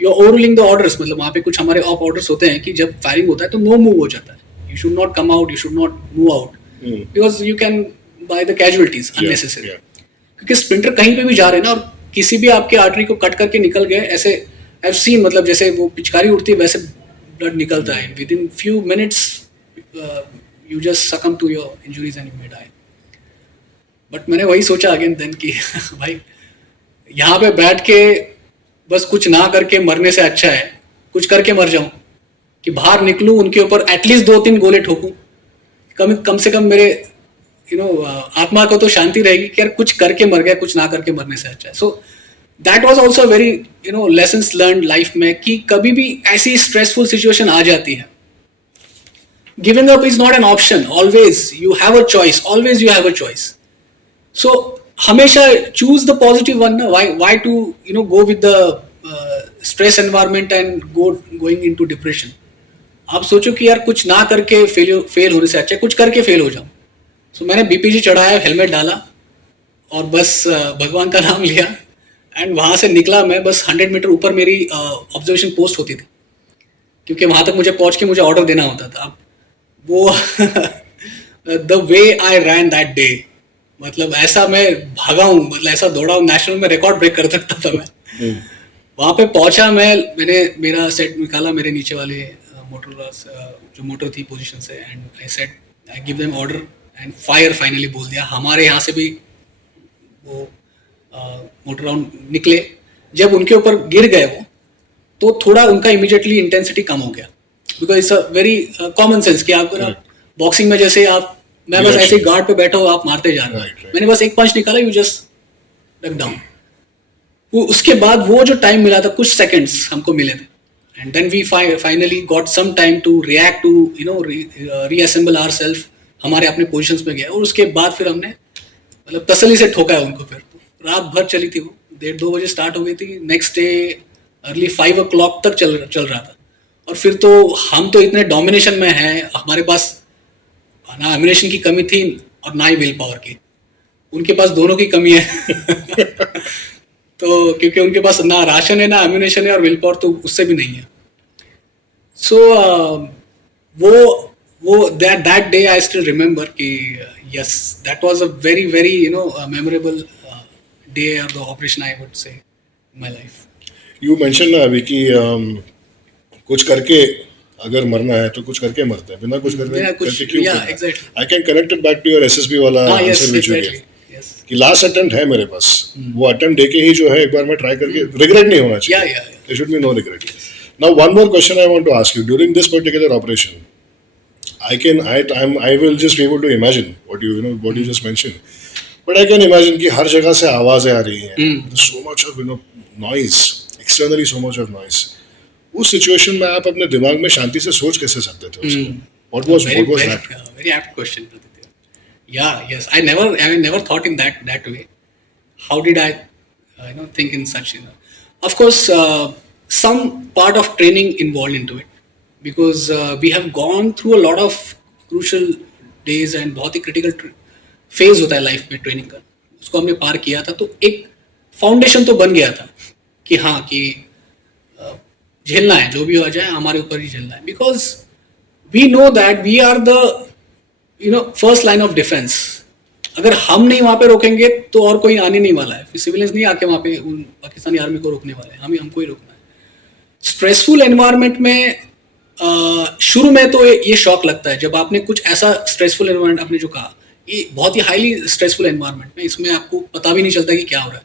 you ओवररूलिंग the orders, मतलब वहाँ पे कुछ हमारे ऑफ ऑर्डर्स होते हैं कि जब फायरिंग होता है तो नो मूव हो जाता है, you should not come out, you should not move out because you can by the casualties unnecessary. क्योंकि स्प्रिंटर कहीं पे भी जा रहे हैं ना, और किसी भी आपके आर्टरी को कट करके निकल गए, ऐसे आई हैव सीन, मतलब जैसे वो पिचकारी उड़ती है वैसे ब्लड निकलता है, within few minutes you just succumb to your injuries and you may die. But मैंने वही सोचा अगेन देन कि भाई यहाँ पे बैठ के बस कुछ ना करके मरने से अच्छा है कुछ करके मर जाऊं, कि बाहर निकलूं उनके ऊपर एटलीस्ट 2-3 गोले ठोकूं, कम से कम मेरे आत्मा को तो शांति रहेगी कि यार कुछ करके मर गया, कुछ ना करके मरने से अच्छा है। सो that was also very lessons learn life में, कि कभी भी ऐसी स्ट्रेसफुल सिचुएशन आ जाती है, giving up is not an option, always you have a choice. So हमेशा चूज द पॉजिटिव वन ना, why to go with the stress environment and going into depression। आप सोचो कि यार कुछ ना करके फेल होने से अच्छा है कुछ करके फेल हो जाऊं। सो मैंने बीपीजी चढ़ाया, हेलमेट डाला और बस भगवान का नाम लिया एंड वहाँ से निकला मैं। बस 100 मीटर ऊपर मेरी ऑब्जर्वेशन पोस्ट होती थी, क्योंकि वहाँ तक मुझे पहुँच के मुझे ऑर्डर देना होता था। अब वो the way I ran that day, मतलब ऐसा मैं भागा हूँ, मतलब ऐसा दौड़ा हूँ, नेशनल में रिकॉर्ड ब्रेक कर सकता था मैं। वहाँ पे पहुँचा मैंने मेरा सेट निकाला, मेरे नीचे वाले मोटर जो मोटर थी पोजीशन से, and I set I give them order and fire finally बोल दिया। हमारे यहाँ से भी वो मोटर राउंड निकले, जब उनके ऊपर गिर गए वो, तो थोड़ा उनका इमीडिएटली इंटेंसिटी कम हो गया, because it's a very common sense कि आप बॉक्सिंग में जैसे आप मैं बस ऐसे गार्ड पे बैठा हूँ, आप मारते जा रहे हो, मैंने बस एक पंच निकाला, यू जस्ट डक डाउन। वो उसके बाद वो जो टाइम मिला था, कुछ सेकंड्स हमको मिले थे, and then we finally got some time to react to reassemble ourselves, हमारे अपने पोजीशंस में गए, और उसके बाद फिर हमने मतलब तसल्ली से ठोका है उनको। फिर रात भर चली थी वो, 1:30-2 बजे स्टार्ट हो गई थी, नेक्स्ट डे अर्ली 5 o'clock तक चल रहा था। और फिर तो हम तो इतने डोमिनेशन में हैं, हमारे पास ना एमिनेशन की कमी थी और ना ही विल पावर की, उनके पास दोनों की कमी है। तो क्योंकि उनके पास ना राशन है, ना एमिनेशन है, और विल पावर तो उससे भी नहीं है। सो वो that day I still remember कि yes, that was a very very memorable day of the operation, I would say, in my life. You mention ना अभी कि कुछ करके अगर मरना है तो कुछ करके मरते हैं, बिना कुछ बिना कुछ, करके क्यों yeah, करना है? exactly. I can connect it back to your SSB वाला हाँ, yes, answer which you exactly, give yes. कि लास्ट अटेम्प्ट है मेरे पास, वो अटेम्प्ट देके ही जो है एक बार मैं ट्राई करके, रिग्रेट नहीं होना चाहिए, Yeah, yeah. There should be no regret. Now one more question I want to ask you, during this particular operation I will just be able to imagine what you just mentioned, but I can imagine कि हर जगह से आवाजें आ रही हैं, so much of noise, externally so much of noise। उस सिचुएशन में आप अपने दिमाग में शांति से सोच कैसे सकते थे उसको? What was that? Very apt question, Praditya. Yeah, yes. I never thought in that way. How did I, think in such, Of course, some part of training involved into it, because we have gone through a lot of crucial days and बहुत ही critical phase होता है लाइफ में ट्रेनिंग का, उसको हमने पार किया था, तो एक फाउंडेशन तो बन गया था कि हाँ कि झेलना है, जो भी हो जाए हमारे ऊपर ही झेलना है, because we know that we are the first line of defence. अगर हम नहीं वहाँ पे रोकेंगे तो और कोई आने नहीं वाला है, फिर सिविलियंस नहीं आके वहाँ पे उन पाकिस्तानी आर्मी को रोकने वाले हैं, हमको ही रोकना है। स्ट्रेसफुल एनवायरनमेंट में शुरू में तो ये शॉक लगता है, जब आपने कुछ ऐसा स्ट्रेसफुल एनवायरनमेंट, आपने जो कहा, ये बहुत ही हाईली स्ट्रेसफुल एनवायरनमेंट में, इसमें आपको पता भी नहीं चलता कि क्या हो रहा है।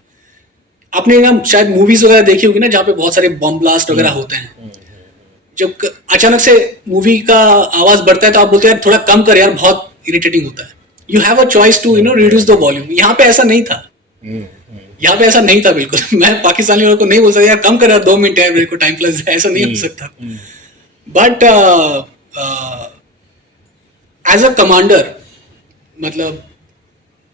आपने ना शायद मूवीज वगैरह देखी होगी ना, जहाँ पे बहुत सारे बॉम्ब ब्लास्ट वगैरह होते हैं, जब अचानक से मूवी का आवाज बढ़ता है तो आप बोलते हैं यार थोड़ा कम कर यार, बहुत इरिटेटिंग होता है। You have a choice to reduce the volume. यहाँ पे ऐसा नहीं था, यहाँ पे ऐसा नहीं था बिल्कुल। मैं पाकिस्तानी वालों को नहीं बोल सकता यार कम कर यार 2 मिनट है, मेरे को टाइम प्लस, ऐसा नहीं हो सकता। बट एज अ कमांडर, मतलब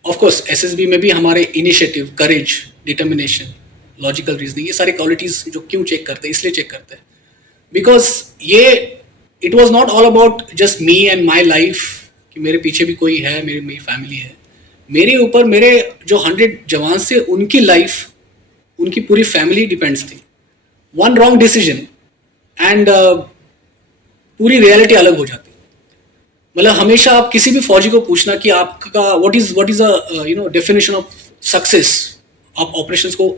ऑफ कोर्स एसएसबी में भी हमारे इनिशिएटिव, करेज, डिटर्मिनेशन, लॉजिकल रीजनिंग, ये सारी क्वालिटीज जो क्यों चेक करते हैं, इसलिए चेक करते हैं बिकॉज ये it was not all about just me and my life, कि मेरे पीछे भी कोई है, मेरी फैमिली है, मेरे ऊपर मेरे जो 100 जवान से उनकी लाइफ, उनकी पूरी फैमिली डिपेंड्स थी। वन रॉन्ग डिसीजन एंड पूरी रियलिटी अलग हो जाती। मतलब हमेशा आप किसी भी फौजी को पूछना कि आपका what is a definition of success, आप ऑपरेशंस को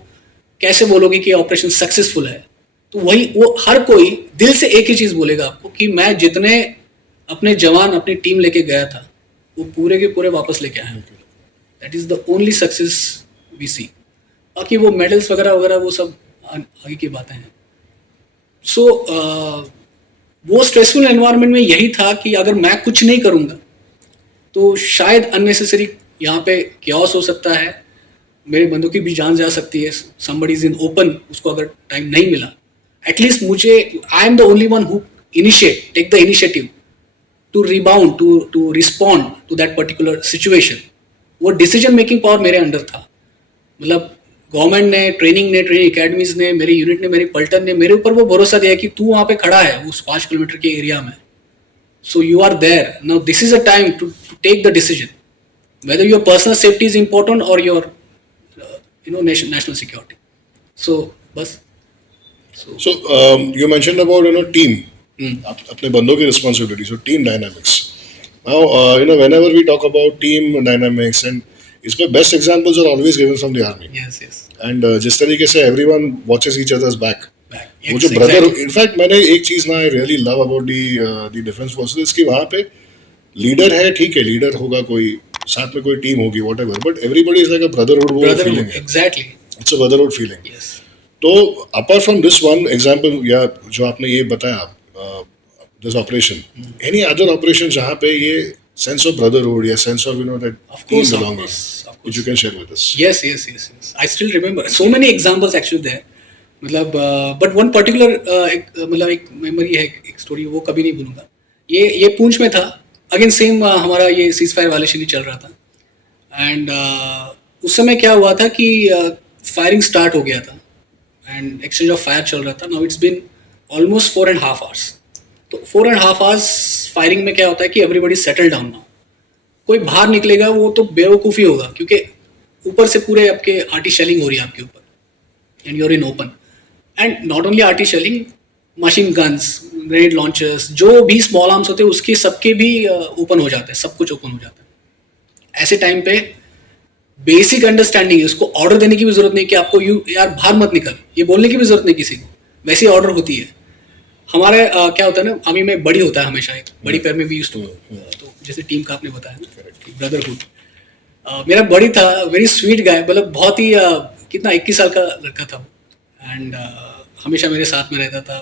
कैसे बोलोगे कि ऑपरेशन सक्सेसफुल है, तो वो हर कोई दिल से एक ही चीज़ बोलेगा आपको कि मैं जितने अपने जवान, अपनी टीम लेके गया था, वो पूरे के पूरे वापस लेके आए। That is the only success we see. बाकी वो मेडल्स वगैरह वगैरह वो सब आगे की बातें हैं। सो वो स्ट्रेसफुल एनवायरनमेंट में यही था कि अगर मैं कुछ नहीं करूँगा तो शायद अननेसेसरी यहाँ पे क्याओस हो सकता है, मेरे बंदों की भी जान जा सकती है, समबडी इज इन ओपन, उसको अगर टाइम नहीं मिला, एटलीस्ट मुझे, I am the only one who take the initiative to rebound, to respond to that particular situation. वो डिसीजन मेकिंग पावर मेरे अंडर था। मतलब गवर्नमेंट ने, ट्रेनिंग एकेडमीज ने, मेरी यूनिट ने, मेरी पल्टन ने मेरे ऊपर वो भरोसा दिया कि तू वहाँ पे खड़ा है उस 5 किलोमीटर के एरिया में, So you are there. Now this is a time to take the decision. Whether your personal safety is important or your national security. So bus. So you mentioned about team, अपने बंदों की responsibility. So team dynamics. Now whenever we talk about team dynamics and इसमें best examples are always given from the army. Yes, yes. And जिस तरीके से everyone watches each other's back. Back. वो जो Yes, ब्रदर exactly. इनफैक्ट मैंने एक चीज ना I really love about the defence forces कि वहाँ पे लीडर है, ठीक है, लीडर होगा कोई, साथ में कोई टीम होगी, whatever, but everybody is like a brotherhood. वो फीलिंग Brotherhood. है, Exactly. It's a brotherhood feeling. Yes. तो apart from this one example या जो आपने ये बताया this operation, any other operation जहाँ पे ये सेंस ऑफ ब्रदरहुड या sense of that Of team course, of belonging course, of which you can share with us? Yes, yes, yes, yes. I still remember so many examples actually there. मतलब बट वन पर्टिकुलर मतलब एक मेमोरी है, एक स्टोरी, वो कभी नहीं भूलूंगा. ये पूंछ में था. अगेन सेम हमारा ये सीज फायर वायलेशन ही चल रहा था. एंड उस समय क्या हुआ था कि फायरिंग स्टार्ट हो गया था एंड एक्सचेंज ऑफ फायर चल रहा था. Now it's been almost 4.5 hours. तो 4.5 hours फायरिंग में क्या होता है कि एवरीबडी सेटल डाउन नाउ. कोई बाहर निकलेगा वो तो बेवकूफ़ी होगा, क्योंकि ऊपर से पूरे आपके आर्टी शेलिंग हो रही है आपके ऊपर and you're in open. And not only arty shelling, machine guns, grenade launchers, जो भी स्मॉल आर्म्स होते हैं उसके सबके भी ओपन हो जाते हैं, सब कुछ ओपन हो जाता है. ऐसे टाइम पे बेसिक अंडरस्टैंडिंग है, उसको ऑर्डर देने की भी जरूरत नहीं कि आपको यार बाहर मत निकल, ये बोलने की भी जरूरत नहीं किसी को, वैसे ऑर्डर होती है. हमारे क्या होता है ना, आर्मी में बड़ी होता है हमेशा, एक बड़ी पैर में भी यूज तो जैसे टीम का आपने बताया ना, ब्रदरहुड. मेरा बड़ी था, वेरी स्वीट गाय, मतलब बहुत ही कितना 21 साल का लड़का था. एंड हमेशा मेरे साथ में रहता था.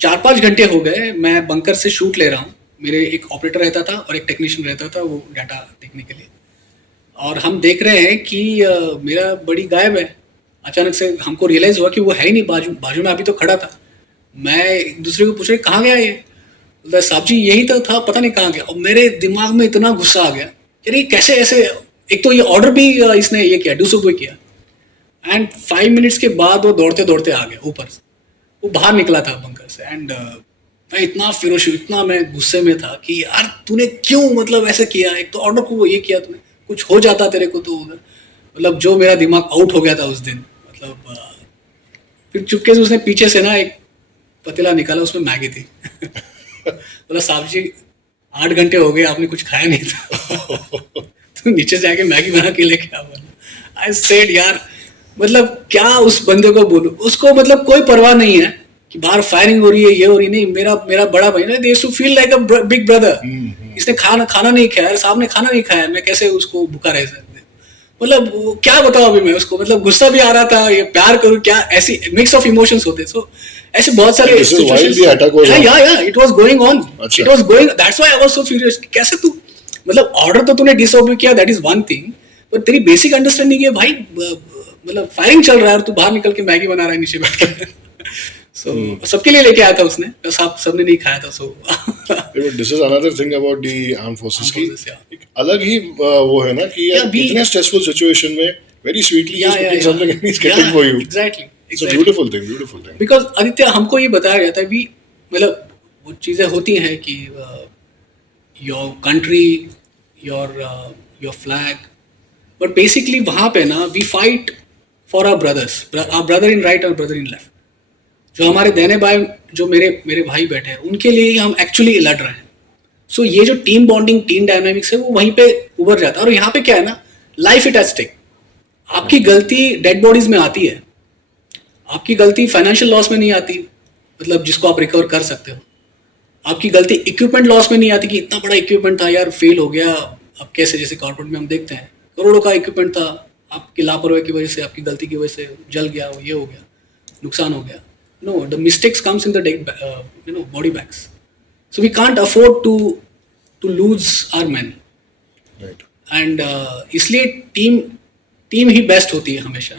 4-5 घंटे हो गए मैं बंकर से शूट ले रहा हूँ. मेरे एक ऑपरेटर रहता था और एक टेक्नीशियन रहता था, वो डाटा देखने के लिए. और हम देख रहे हैं कि मेरा बड़ी गायब है. अचानक से हमको रियलाइज़ हुआ कि वो है ही नहीं. बाजू में अभी तो खड़ा था. मैं एक दूसरे को पूछ रहे कहाँ गया ये. बोलता साहब जी यही तो था, पता नहीं कहाँ गया. और मेरे दिमाग में इतना गुस्सा आ गया, यार ये कैसे ऐसे. एक तो ये ऑर्डर भी इसने ये किया, डूसो किया. एंड 5 मिनट्स के बाद वो दौड़ते दौड़ते आ गया ऊपर से. वो बाहर निकला था बंकर से. एंड मैं इतना फिरोश, इतना मैं गुस्से में था कि यार तूने क्यों मतलब ऐसे किया. एक तो ऑर्डर को वो ये किया तूने, कुछ हो जाता तेरे को तो उधर. मतलब जो मेरा दिमाग आउट हो गया था उस दिन. मतलब फिर चुपके से उसने पीछे से ना एक पतीला निकाला, उसमें मैगी थी. बोला साहब जी 8 घंटे हो गए आपने कुछ खाया नहीं था. तो नीचे जाके मैगी बना के लेके आ. आई सेड यार मतलब क्या उस बंदे को बोलूं. उसको मतलब कोई परवाह नहीं है कि बाहर फायरिंग हो रही है, ये हो रही नहीं. मेरा बड़ा भाई ना, they too feel like a big brother. इसने खाना नहीं खाया, साहब ने खाना नहीं खाया, मैं कैसे उसको भूखा रह सकते. मतलब क्या बताऊं अभी मैं उसको. मतलब गुस्सा भी आ रहा था, ये प्यार करूं क्या, ऐसी मिक्स ऑफ इमोशंस होते. सो ऐसे बहुत सारे it was going on, it was going. That's why I was so furious. कैसे तू मतलब ऑर्डर तो तूने डिसओबे किया, दैट इज वन थिंग, पर तेरी बेसिक अंडरस्टैंडिंग है भाई, मतलब फायरिंग चल रहा है और तू बाहर निकल के मैगी बना रहा है नीचे बैठ के. सो सबके लिए लेके आया था उसने, सबने नहीं खाया था. So this is another thing about the arm forces की एक अलग ही वो है ना कि यार इतने स्ट्रेसफुल सिचुएशन में very sweetly he is cooking something and he is getting for you. Exactly. It's a beautiful thing. Because Aditya हमको ये बताया गया था भी, मतलब वो चीज़ें होती हैं कि your country, your flag, but basically वहाँ पे ना we fight for our brothers, our brother in right और ब्रदर इन लेफ्ट. जो हमारे देने भाई, जो मेरे भाई बैठे हैं, उनके लिए ही हम एक्चुअली लड़ रहे हैं. सो ये जो टीम बॉन्डिंग, टीम डायनामिक्स है, वो वहीं पे उभर जाता है. और यहाँ पे क्या है ना, लाइफ इट एट स्टेक. आपकी गलती डेड बॉडीज में आती है, आपकी गलती फाइनेंशियल लॉस में नहीं आती, मतलब जिसको आप रिकवर कर सकते हो. आपकी गलती इक्विपमेंट लॉस में नहीं आती कि इतना बड़ा इक्विपमेंट था यार फेल हो गया. अब कैसे, जैसे कॉर्पोरेट में हम देखते हैं करोड़ों का इक्विपमेंट था, आपकी लापरवाही की वजह से, आपकी गलती की वजह से जल गया, ये हो गया, नुकसान हो गया. No, the mistakes comes in the body bags. So we can't afford to lose our man. And इसलिए टीम ही बेस्ट होती है हमेशा.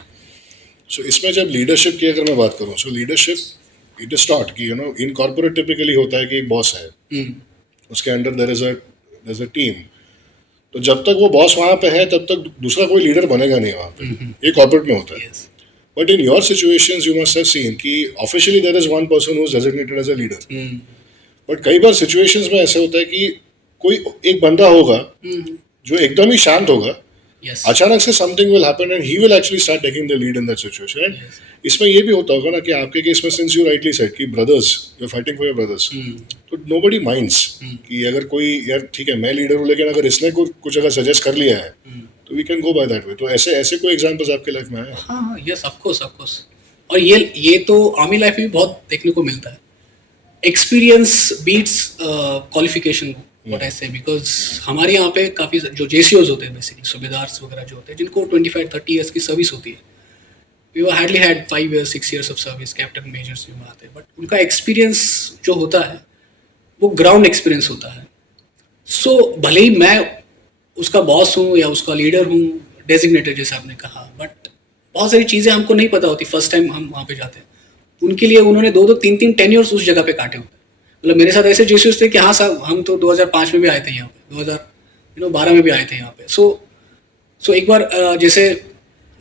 सो इसमें जब लीडरशिप की अगर मैं बात करूँ, सो लीडरशिप इट इज टॉट कि इन कॉर्पोरेट टिपिकली होता है कि एक बॉस है, उसके under their is a team. तो जब तक वो बॉस वहाँ पे है तब तक दूसरा कोई लीडर बनेगा नहीं वहाँ पे. ये कॉर्पोरेट में होता है. But in your situations you must have seen कि officially there is one person who is designated as a leader. But कई बार सिचुएशंस में ऐसे होता है कि कोई एक बंदा होगा जो एकदम ही शांत होगा, यस अचानक से something will happen and he will actually start taking the lead in that situation. And इसमें ये भी होता होगा ना कि आपके केस में, सिंस यू राइटली सेड कि brothers, you are fighting for your brothers, तो नोबडी माइंड्स कि अगर कोई, यार ठीक है मैं लीडर हूँ, लेकिन अगर इसने कुछ अगर सजेस्ट कर लिया है तो we can go by that way. तो ऐसे ऐसे कोई एग्जांपल्स आपके लाइफ में आए हैं? हाँ हाँ यस ऑफ कोर्स। और ये तो आर्मी लाइफ में भी बहुत देखने को मिलता है। Experience beats qualification what I say, because हमारे यहाँ पे काफ़ी जो जेसीओज होते हैं बेसिकली सूबेदार्स वगैरह जो होते हैं जिनको 25-30 ईयर्स की सर्विस होती है, we hardly had 5 years 6 years of service, captain majors में आते हैं, बट उनका एक्सपीरियंस जो होता है वो ग्राउंड एक्सपीरियंस होता है। सो भले ही मैं उसका बॉस हूँ या उसका लीडर हूँ, डेजिग्नेटेड जैसे आपने कहा, बट बहुत सारी चीज़ें हमको नहीं पता होती फर्स्ट टाइम हम वहाँ पे जाते हैं। उनके लिए उन्होंने 2-2 3-3 टेन्योर्स उस जगह पे काटे होते हैं। मतलब मेरे साथ ऐसे जेसीओस थे कि हाँ साहब हम तो 2005 में भी आए थे यहाँ पे, 2012 में भी आए थे यहाँ पे। सो एक बार जैसे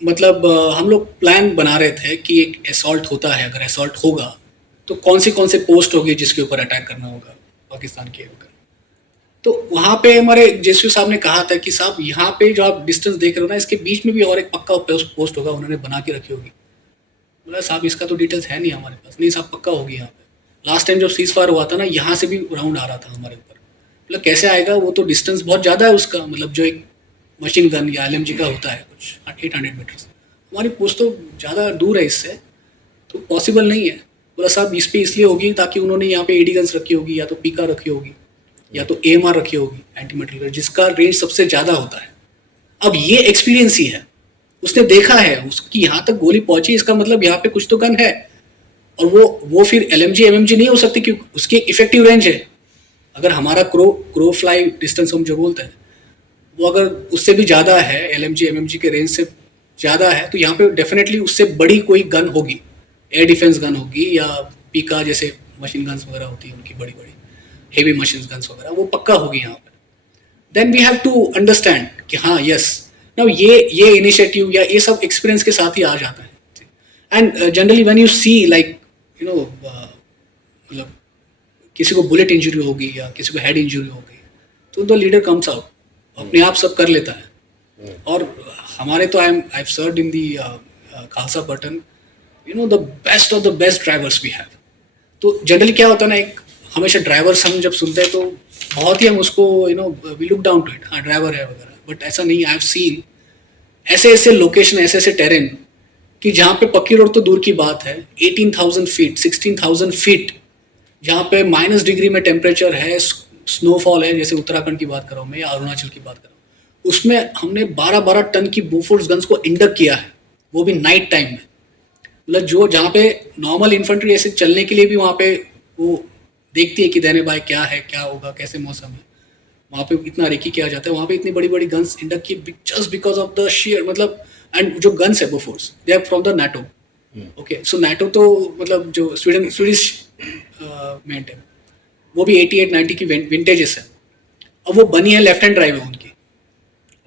मतलब हम लोग प्लान बना रहे थे कि एक असॉल्ट होता है, अगर असॉल्ट होगा तो कौन से पोस्ट होगी जिसके ऊपर अटैक करना होगा पाकिस्तान के ऊपर। तो वहाँ पे हमारे जेसीओ साहब ने कहा था कि साहब यहाँ पे जो आप डिस्टेंस देख रहे हो ना, इसके बीच में भी और एक पक्का पोस्ट होगा, उन्होंने बना के रखी होगी। बोला साहब इसका तो डिटेल्स है नहीं हमारे पास। नहीं साहब पक्का होगी यहाँ पे। लास्ट टाइम जब सीज फायर हुआ था ना, यहाँ से भी राउंड आ रहा था हमारे ऊपर। मतलब कैसे आएगा, वो तो डिस्टेंस बहुत ज़्यादा है उसका, मतलब जो एक मशीन गन या LMG का होता है कुछ 800 मीटर्स, हमारी पोस्ट तो ज़्यादा दूर है इससे, तो पॉसिबल नहीं है। बोला साहब इस पे इसलिए होगी ताकि उन्होंने यहाँ पे AD गन्स रखी होगी, या तो पीका रखी होगी, या तो AMR रखी होगी, एंटी मटेरियल, जिसका रेंज सबसे ज़्यादा होता है। अब ये एक्सपीरियंस ही है, उसने देखा है, उसकी यहाँ तक गोली पहुंची, इसका मतलब यहाँ पे कुछ तो गन है। और वो फिर LMG MMG नहीं हो सकती क्योंकि उसकी इफेक्टिव रेंज है। अगर हमारा क्रो फ्लाई डिस्टेंस हम जो बोलते हैं वो अगर उससे भी ज़्यादा है, LMG MMG के रेंज से ज़्यादा है, तो यहाँ पे डेफिनेटली उससे बड़ी कोई गन होगी, एयर डिफेंस गन होगी, या पीका जैसे मशीन गन्स वगैरह होती है उनकी बड़ी बड़ी हेवी मशीन गन्स वगैरह, वो पक्का होगी यहाँ पे। Then we have to understand कि हाँ यस, नाउ ये इनिशिएटिव या ये सब एक्सपीरियंस के साथ ही आ जाता है। And generally when you see like you know मतलब किसी को बुलेट इंजरी होगी या किसी को हेड इंजरी हो गई, तो द लीडर कम्स आउट, अपने आप सब कर लेता है। और हमारे तो I have served in the Khalsa battalion, you know the best of the best drivers we have. तो जनरली क्या होता है ना, एक हमेशा ड्राइवर्स हम जब सुनते हैं तो बहुत ही हम उसको we look down to it, हाँ ड्राइवर है वगैरह, बट ऐसा नहीं। आई हैव सीन ऐसे लोकेशन, ऐसे टेरेन कि जहाँ पे पक्की रोड तो दूर की बात है, 18,000 फीट 16,000 फीट जहाँ पे -डिग्री में टेम्परेचर है, स्नोफॉल है, जैसे उत्तराखंड की बात कर रहा हूँ मैं या अरुणाचल की बात कर रहा हूँ, उसमें हमने 12-12 टन की बोफोर्स गन्स को इंडक किया है, वो भी नाइट टाइम में। मतलब जो जहाँ पे नॉर्मल इन्फेंट्री ऐसे चलने के लिए भी वहाँ पे वो देखती है कि देने भाई क्या है, क्या होगा, कैसे मौसम है, वहाँ पे इतना रेकी किया जाता है, वहाँ पे इतनी बड़ी बड़ी गन्स इंडक की just because of the share, मतलब एंड जो गन्स है Bofors they are from the NATO. Okay, so NATO तो मतलब जो स्वीडिश मेंट है, वो भी 88-90 की विंटेजेस है। अब वो बनी है, लेफ्ट हैंड ड्राइव है उनकी।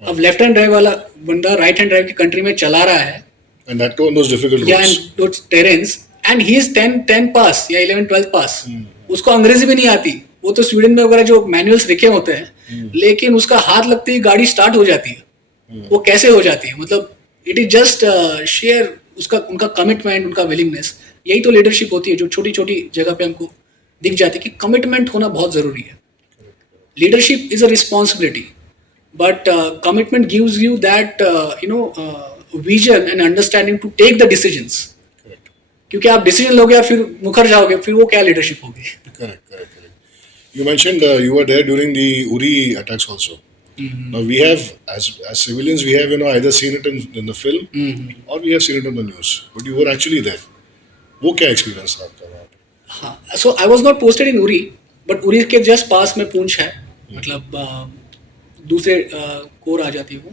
अब लेफ्ट हैंड ड्राइव वाला बंदा राइट हैंड ड्राइव की कंट्री में चला रहा है, and that too on those difficult yeah, roads. and those terrains, and he is 10 पास या 11-12 पास, उसको अंग्रेजी भी नहीं आती, वो तो स्वीडन में वगैरह जो मैनुअल्स लिखे होते हैं, लेकिन उसका हाथ लगते ही गाड़ी स्टार्ट हो जाती है। वो कैसे हो जाती है, मतलब इट इज जस्ट शेयर उसका, उनका कमिटमेंट, उनका विलिंगनेस। यही तो लीडरशिप होती है जो छोटी छोटी जगह पे हमको दिख जाती है कि कमिटमेंट होना बहुत ज़रूरी है। Leadership is a responsibility, but commitment gives you that vision and understanding to take the decisions. क्योंकि आप डिसीजन लोगे या फिर मुखर जाओगे, फिर वो क्या लीडरशिप होगी। Correct. You mentioned you were there during the Uri attacks also. Now we have, as civilians, we have either seen it in the film or we have seen it on the news. But you were actually there. वो क्या experience था आपका वहाँ पे? हाँ, so I was not posted in Uri, but Uri के just पास में पूंछ है, मतलब दूसरे कोर आ जाती है वो,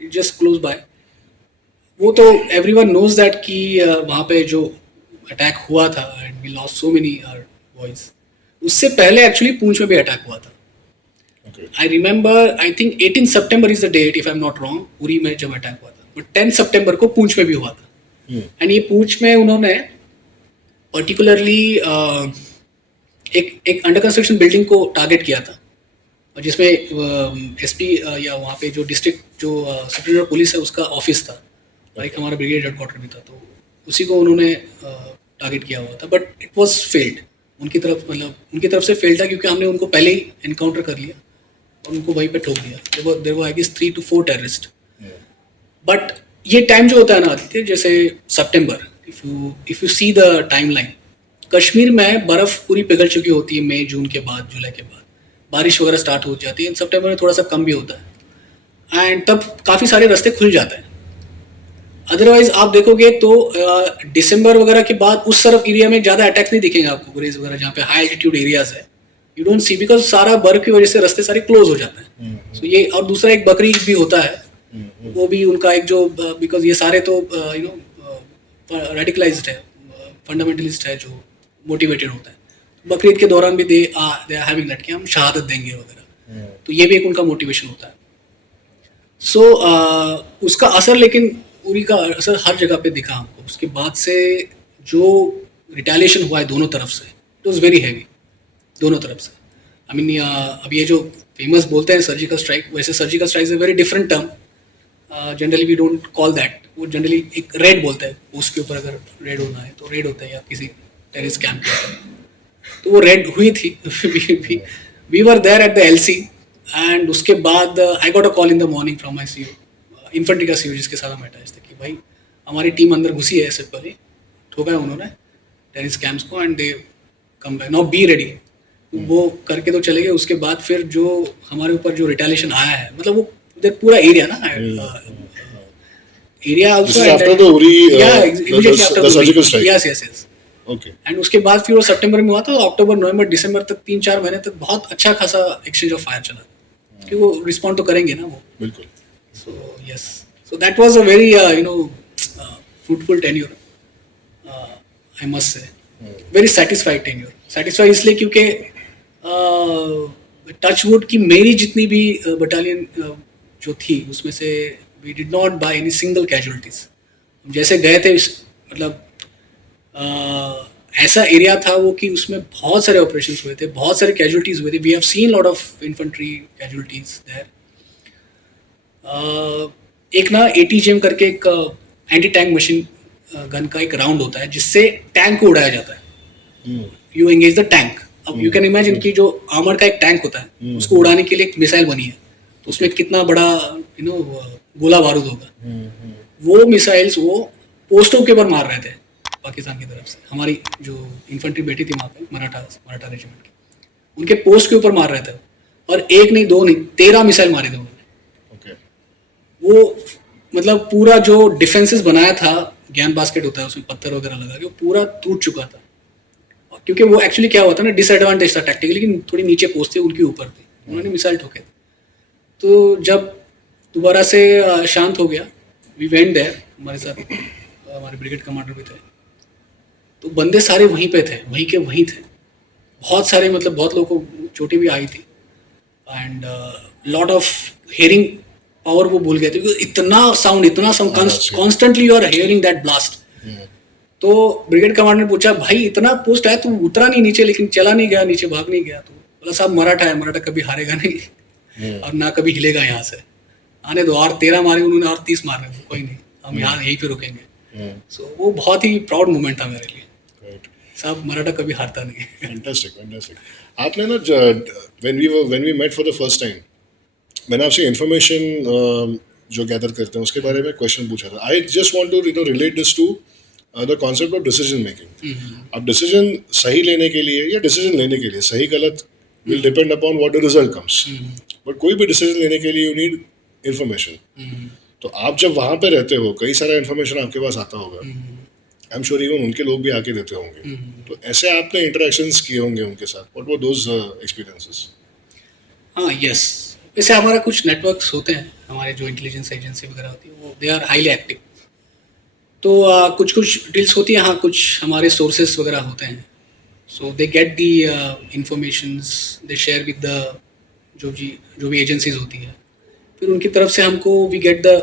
just close by। वो तो एवरीवन नोज दैट कि वहाँ पे जो अटैक हुआ था and we lost so many boys. उससे पहले एक्चुअली पूंछ में भी अटैक हुआ था। आई रिमेंबर, आई थिंक 18 सितंबर is the date if I am not wrong, Uri में जब अटैक हुआ था, बट 10 सितंबर को पूंछ में भी हुआ था। एंड ये पूंछ में उन्होंने पर्टिकुलरली एक अंडर कंस्ट्रक्शन बिल्डिंग को टारगेट किया था, और जिसमें एसपी या वहाँ पे जो डिस्ट्रिक्ट जो सुप्रीम पुलिस है उसका ऑफिस था, और एक हमारा ब्रिगेड हेडक्वार्टर भी था, तो उसी को उन्होंने टारगेट किया हुआ था, बट इट वाज फेल्ड उनकी तरफ, मतलब उनकी तरफ से फेल्ड था क्योंकि हमने उनको पहले ही एनकाउंटर कर लिया और उनको वहीं पे ठोक दिया। There were I guess 3 to 4 terrorist. But ये टाइम जो होता है ना आदित्य, जैसे सितंबर, if you see the timeline, Kashmir में बर्फ़ पूरी पिघल चुकी होती है मई जून के बाद, जुलाई के बाद बारिश वगैरह स्टार्ट हो जाती है। सितंबर में थोड़ा सा कम भी होता है, एंड तब काफ़ी सारे रास्ते खुल जाते हैं। अदरवाइज आप देखोगे तो दिसंबर वगैरह के बाद उस तरफ एरिया में ज़्यादा अटैक्स नहीं दिखेंगे आपको, गुरेज वगैरह जहाँ पे हाई एल्टीट्यूड एरियाज है, यू डोंट सी, बिकॉज सारा बर्फ की वजह से रास्ते सारे क्लोज हो जाते हैं। सो ये, और दूसरा एक बकरी ईद भी होता है, वो भी उनका एक जो, बिकॉज ये सारे तो यू नो रेडिकलाइज्ड है, फंडामेंटलिस्ट है, जो मोटिवेटेड होता है। बकरी ईद के दौरान भी दे आर हैविंग दैट कि हम शहादत देंगे वगैरह, तो ये भी एक उनका मोटिवेशन होता है। सो उसका असर, लेकिन उरी का असर हर जगह पे दिखा हमको। उसके बाद से जो रिटेलिएशन हुआ है दोनों तरफ से, इट वॉज वेरी हैवी दोनों तरफ से। आई मीन अब ये जो फेमस बोलते हैं सर्जिकल स्ट्राइक, वैसे surgical strike is a very different term, generally we don't call that. वो जनरली एक रेड बोलता है, उसके ऊपर अगर रेड होना है तो रेड होता है, या किसी टेररिस्ट कैंप पे, तो वो रेड हुई थी। We were there at the LC, and उसके बाद I got a call in the morning from my CO, infantry का सीओ जिसके साथ हम अटैच थे, कि भाई हमारी टीम अंदर घुसी है, ऐसे पहले ठोका है उन्होंने टेररिस्ट कैंप्स को, and they come back now, be ready. वो करके तो चले गए। उसके बाद फिर जो हमारे ऊपर जो रिटेलिएशन आया है, मतलब वो पूरा एरिया ना, area also after the Uri immediately after the surgical strike. Yes. Okay. And उसके बाद फिर वो सितंबर में हुआ था, अक्टूबर नवंबर दिसंबर तक 3-4 महीने तक बहुत अच्छा खासा एक्सचेंज ऑफ फायर चला, क्योंकि वो रिस्पॉन्ड तो करेंगे ना वो। बिल्कुल। So yes, so that was a very fruitful tenure, I must say, very satisfied tenure। satisfied इसलिए क्योंकि टचवुड की मेरी जितनी भी बटालियन जो थी उसमें से we did not buy any single casualties। हम जैसे गए थे मतलब ऐसा एरिया था वो कि उसमें बहुत सारे ऑपरेशंस हुए थे, बहुत सारे कैजुअलिटीज़ हुए थे। We have seen lot of infantry casualties there. एक ना ATGM करके एक एंटी टैंक मशीन गन का एक राउंड होता है जिससे टैंक को उड़ाया जाता है। You engage the tank. अब यू कैन इमेजिन कि जो आर्मर का एक टैंक होता है उसको उड़ाने के लिए एक मिसाइल बनी है, तो उसमें कितना बड़ा गोला बारूद होगा। वो मिसाइल्स वो पोस्टों के ऊपर मार रहे थे पाकिस्तान की तरफ से। हमारी जो इन्फेंट्री बैठी थी वहाँ पे मराठा रेजिमेंट की, उनके पोस्ट के ऊपर मार रहे थे, और एक नहीं दो नहीं 13 मिसाइल मारे थे उन्होंने। वो मतलब पूरा जो डिफेंसेस बनाया था, ज्ञान बास्केट होता है उसमें पत्थर वगैरह लगा के, वो पूरा टूट चुका था। क्योंकि वो एक्चुअली क्या हुआ था ना, डिसएडवांटेज था टैक्टिकली, लेकिन थोड़ी नीचे पोस्ट थे उनके ऊपर थे, उन्होंने मिसाइल ठोके थे। तो जब दोबारा से शांत हो गया, वी वेंट देयर, हमारे साथ हमारे ब्रिगेड कमांडर भी थे, तो बंदे सारे वहीं पे थे, वहीं के वहीं थे। बहुत सारे मतलब बहुत लोगों को चोटें भी आई थी, and lot of hearing power वो भूल गए थे, क्योंकि इतना sound constantly you are hearing that blast. तो ब्रिगेड कमांडर ने पूछा, भाई इतना पोस्ट है, तू उतरा नहीं नीचे, लेकिन चला नहीं गया नीचे, भाग नहीं गया? तो बोला, साहब मराठा है, मराठा कभी हारेगा नहीं और ना कभी हिलेगा यहाँ से, आने दो। और 13 मारे उन्होंने, और 30 मारने दो, कोई नहीं, हम यहाँ यहीं पे रुकेंगे। सो वो बहुत ही प्राउड मोमेंट था मेरे लिए। साहब मराठा कभी हारता नहीं। फैंटास्टिक। आपने ना when we met for the first time, मैंने आपसे इन्फॉर्मेशन जो गैदर करते हैं उसके बारे में क्वेश्चन पूछा था। I just want to relate this to the concept of decision making. अब डिसीजन सही लेने के लिए या डिसीजन लेने के लिए, सही गलत will depend upon what the result comes, but कोई भी डिसीजन लेने के लिए यू नीड इन्फॉर्मेशन। तो आप जब वहाँ पे रहते हो, कई सारा इन्फॉर्मेशन आपके पास आता होगा, आई एम श्योर इवन उनके लोग भी आके देते होंगे। तो ऐसे आपने इंटरेक्शंस किए होंगे उनके साथ, व्हाट वर दोज एक्सपीरियंसेस? हाँ, यस, वैसे हमारा कुछ नेटवर्क्स होते हैं, हमारे जो इंटेलिजेंस एजेंसी वगैरह होती है वो दे आर हाईली एक्टिव। तो कुछ डील्स होती है, हाँ, कुछ हमारे सोर्सेस वगैरह होते हैं। So they get the informations, they share with the जो भी एजेंसीज होती है, फिर उनकी तरफ से हमको वी गेट द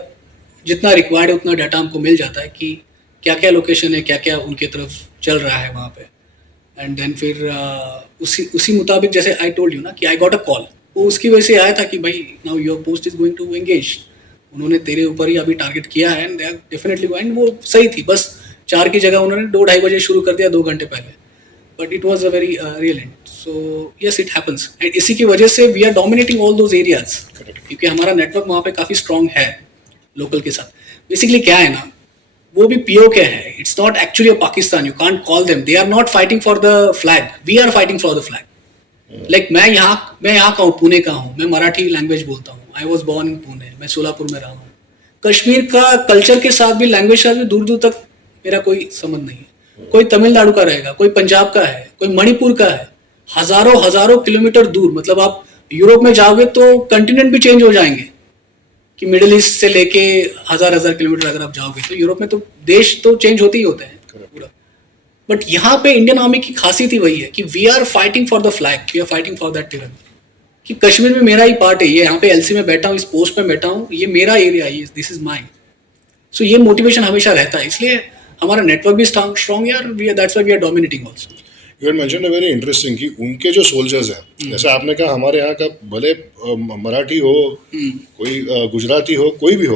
जितना रिक्वायर्ड है उतना डाटा हमको मिल जाता है कि क्या क्या लोकेशन है, क्या क्या उनकी तरफ चल रहा है वहाँ पे। एंड देन फिर उसी मुताबिक जैसे आई टोल्ड यू ना कि आई गॉट अ कॉल, वो उसकी वजह से आया था कि भाई now your post is going to engage, उन्होंने तेरे ऊपर ही अभी टारगेट किया है and they are definitely going. वो सही थी, बस 4 की जगह उन्होंने 2-2:30 बजे शुरू कर दिया 2 घंटे पहले, but it was a very real and so yes it happens and इसी की वजह से we are dominating all those areas, क्योंकि हमारा नेटवर्क वहाँ पे काफ़ी स्ट्रॉन्ग है लोकल के साथ। बेसिकली क्या है ना, वो भी पीओ के है, it's not actually a Pakistan, you can't call them, they are not fighting for the flag, we are fighting for the flag. Like मैं यहाँ का हूँ, पुणे का हूँ, मैं मराठी लैंग्वेज बोलता हूँ, I was born in Pune, मैं सोलापुर में रहा हूँ। कश्मीर का कल्चर के साथ भी, लैंग्वेज के साथ भी दूर दूर तक मेरा कोई संबंध नहीं है। कोई तमिलनाडु का रहेगा, कोई पंजाब का है, कोई मणिपुर का है, हजारों हजारों किलोमीटर दूर। मतलब आप यूरोप में जाओगे तो कंटिनेंट भी चेंज हो जाएंगे, कि मिडिल ईस्ट से लेके हजार हजार किलोमीटर अगर आप जाओगे तो यूरोप में तो देश तो चेंज होते ही होते हैं पूरा। बट यहाँ पे इंडियन आर्मी की खासियत ही वही है कि we are fighting for the flag, we are fighting for that tiranga, कि कश्मीर में मेरा ही पार्ट है, ये यहाँ पे एलसी में बैठा हूँ, इस पोस्ट में बैठा हूँ, ये मेरा एरिया है, दिस इज माइन। सो ये मोटिवेशन हमेशा रहता है, इसलिए हमारा नेटवर्क भी स्ट्रॉन्ग है और that's why we are dominating also. You had mentioned a very interesting कि उनके जो सोल्जर्स हैं, जैसे आपने कहा हमारे यहाँ का भले मराठी हो, कोई गुजराती हो, कोई भी हो,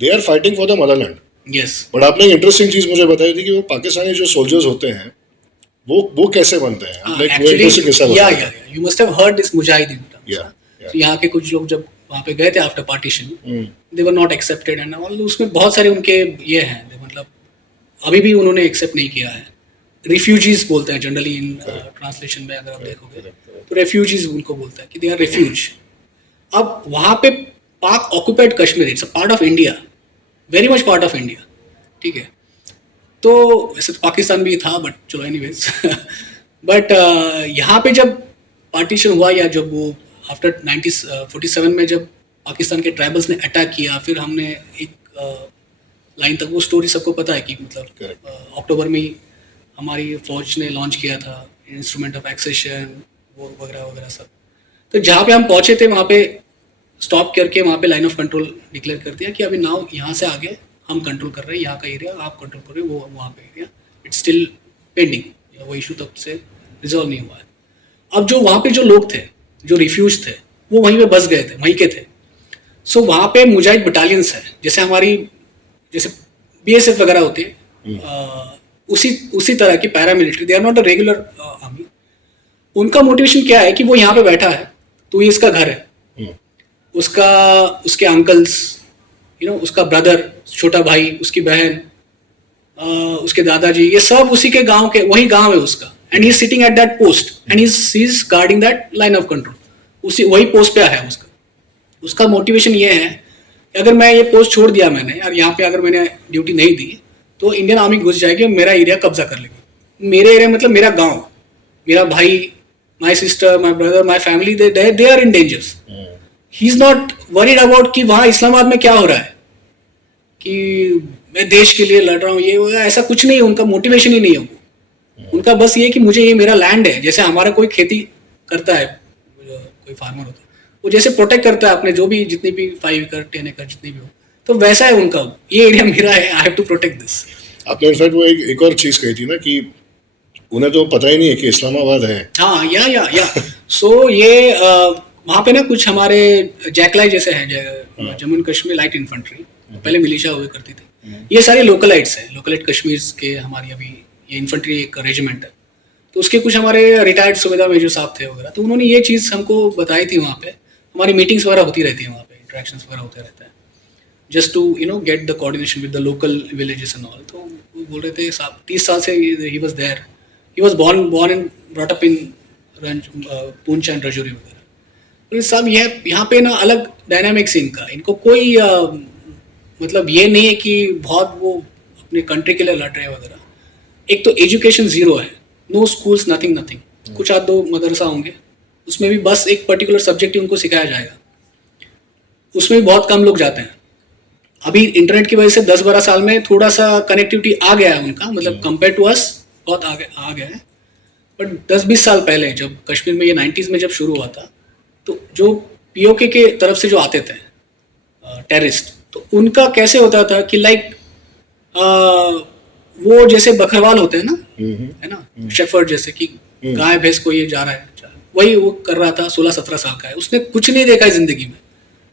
they are fighting for the motherland. Yes, but आपने एक इंटरेस्टिंग चीज मुझे बताई थी कि वो पाकिस्तानी जो सोल्जर्स होते हैं वो कैसे बनते हैं, लाइक वो इंटरेस्टिंग किस्सा या बताइए। You must have heard this Mujahideen या तो यहाँ के कुछ लोग जब वहाँ पे गए थे after partition, they were not accepted and all, उसमें बहुत सारे उनके ये हैं, मतलब अभी भी उन्होंने एक्सेप्ट नहीं किया है। रिफ्यूजीज बोलते हैं जनरली इन ट्रांसलेशन में, अगर आप देखोगे तो रेफ्यूजीज उनको बोलते हैं कि दे आर रेफ्यूज। अब वहाँ पे पाक occupied Kashmir, it's a part of India, very much part of India, ठीक है। तो वैसे तो पाकिस्तान भी था, बट चलो एनीवेज बट यहाँ पे जब पार्टीशन हुआ, या जब वो आफ्टर 1947 में जब पाकिस्तान के ट्राइबल्स ने अटैक किया, फिर हमने एक लाइन तक, वो स्टोरी सबको पता है कि मतलब अक्टूबर में ही हमारी फौज ने लॉन्च किया था इंस्ट्रूमेंट ऑफ एक्सेशन, वो वगैरह वगैरह सब। तो जहाँ पे हम पहुँचे थे वहाँ पे स्टॉप करके वहाँ पे लाइन ऑफ कंट्रोल डिक्लेयर कर दिया कि अभी नाउ यहाँ से आगे हम कंट्रोल कर रहे हैं, यहाँ का एरिया आप कंट्रोल कर रहे हो, वो वहाँ पे एरिया इट्स स्टिल पेंडिंग, वो इशू तब से रिजॉल्व नहीं हुआ है। अब जो वहाँ पे जो लोग थे, जो रिफ्यूज थे, वो वहीं पे बस गए थे, वहीं के थे। सो वहाँ पे मुजाहिद बटालियंस है, जैसे हमारी जैसे बीएसएफ वगैरह होती है, उसी तरह की paramilitary, they are not a regular army. उनका मोटिवेशन क्या है कि वो यहाँ पे बैठा है, तो ये इसका घर है, उसके अंकल्स, उसका ब्रदर, छोटा भाई, उसकी बहन, उसके दादाजी, ये सब उसी के गांव के, वही गांव है उसका, and he is sitting at that post and he is guarding that line of control, उसी वही पोस्ट पे है उसका मोटिवेशन ये है कि अगर मैं ये पोस्ट छोड़ दिया मैंने, और यहाँ पे अगर मैंने ड्यूटी नहीं दी तो इंडियन आर्मी घुस जाएगी और मेरा एरिया कब्जा कर लेगी। मेरे एरिया मतलब मेरा गाँव, मेरा भाई, my sister, my brother, my family, they are in dangers. He is not worried about कि वहाँ इस्लामाबाद में क्या हो रहा है, कि मैं देश के लिए लड़ रहा हूँ, ये ऐसा कुछ नहीं है, उनका मोटिवेशन ही नहीं है वो। उनका बस ये कि मुझे ये मेरा लैंड है, जैसे हमारा कोई खेती करता है, कोई फार्मर होता है, वो जैसे प्रोटेक्ट करता है अपने जो भी जितनी भी 5 एकड़ 10 एकड़ जितनी भी हो, तो वैसा है उनका, ये एरिया मेरा है, I have to protect this. आपने इनफैक्ट वो एक और चीज कही थी ना कि उन्हें तो पता ही नहीं है कि इस्लामाबाद है। हाँ, या सो ये वहाँ पे ना कुछ हमारे जैकलाई जैसे हैं, Jammu and Kashmir light infantry, पहले मिलिशिया हुआ करती थी, ये सारे लोकलाइट्स हैं, लोकलाइट कश्मीर के, हमारी अभी ये इन्फेंट्री एक रेजिमेंट है, तो उसके कुछ हमारे रिटायर्ड सुबेदार मेजर साहब थे वगैरह, तो उन्होंने ये चीज़ हमको बताई थी। वहाँ पे हमारी मीटिंग्स वगैरह होती रहती हैं, वहाँ पे इंटरेक्शंस वगैरह होते रहते हैं, just to get the coordination with the local villages and all. तो वो बोल रहे थे साहब 30 साल से he was there, he was born and brought up in Poonch and Rajouri वगैरह। तो साहब यहाँ पे ना अलग डायनामिक्स इनको कोई मतलब ये नहीं है कि बहुत वो अपने कंट्री के लिए लड़ रहे हैं वगैरह। एक तो एजुकेशन ज़ीरो है, नो स्कूल्स, नथिंग। कुछ 8-2 मदरसा होंगे, उसमें भी बस एक पर्टिकुलर सब्जेक्ट ही उनको सिखाया जाएगा, उसमें भी बहुत कम लोग जाते हैं। अभी इंटरनेट की वजह से 10-12 साल में थोड़ा सा कनेक्टिविटी आ गया है उनका, मतलब कंपेयर टू अस बहुत आ गया है। बट 10-20 साल पहले जब कश्मीर में ये 90s में जब शुरू हुआ था, तो जो पीओके के तरफ से जो आते थे टेररिस्ट, तो उनका कैसे होता था कि लाइक वो जैसे बकरवाल होते हैं ना, है ना, शेफर्ड जैसे कि गाय भैंस को ये जा रहा है, वही वो कर रहा था। 16-17 साल का है, उसने कुछ नहीं देखा है जिंदगी में,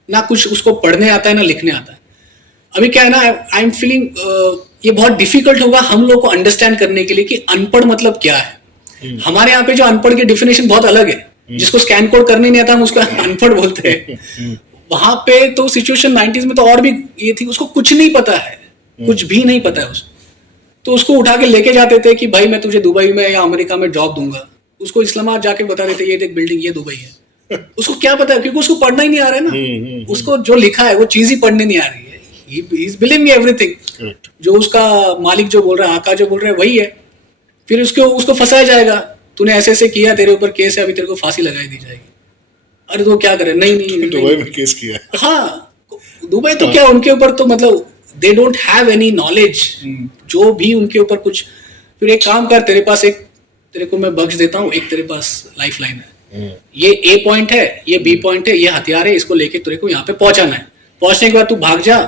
ना कुछ उसको पढ़ने आता है ना लिखने आता है। अभी क्या है ना, आई एम फीलिंग ये बहुत डिफिकल्ट होगा हम लोग को अंडरस्टैंड करने के लिए कि अनपढ़ मतलब क्या है। हमारे यहाँ पे जो अनपढ़ की डेफिनेशन बहुत अलग है, जिसको स्कैन कोड करने नहीं आता हम उसको अनपढ़ बोलते हैं। वहां पे तो सिचुएशन 90s में तो और भी ये थी, उसको कुछ नहीं पता है, कुछ भी नहीं पता है उसको। तो उसको उठा के लेके जाते थे कि भाई मैं तुझे दुबई में या अमेरिका में जॉब दूंगा, उसको इस्लामाबाद जाके बता देते ये देख बिल्डिंग ये दुबई है। उसको क्या पता है, क्योंकि उसको पढ़ना ही नहीं आ रहा है ना, उसको जो लिखा है वो चीज ही पढ़ने नहीं आ रही है। ही इज बिलीविंग एवरीथिंग, जो उसका मालिक जो बोल रहा है, आका जो बोल रहा है वही है। फिर उसको फंसाया जाएगा, तूने ऐसे ऐसे किया, तेरे ऊपर केस है, अभी तेरे को फांसी लगाई दी जाएगी। अरे तो क्या करे, नहीं नहीं दुबई में केस किया है। हाँ, दुबई तो क्या उनके ऊपर तो मतलब they don't have any knowledge, जो भी उनके ऊपर कुछ। फिर एक काम कर, तेरे पास एक, तेरे को मैं बख्श देता हूँ, एक तेरे पास लाइफ लाइन है, ये ए पॉइंट है, ये बी पॉइंट है, ये हथियार है, इसको लेके तेरे को यहाँ पे पहुंचाना है। पहुंचने के बाद तू भाग जा,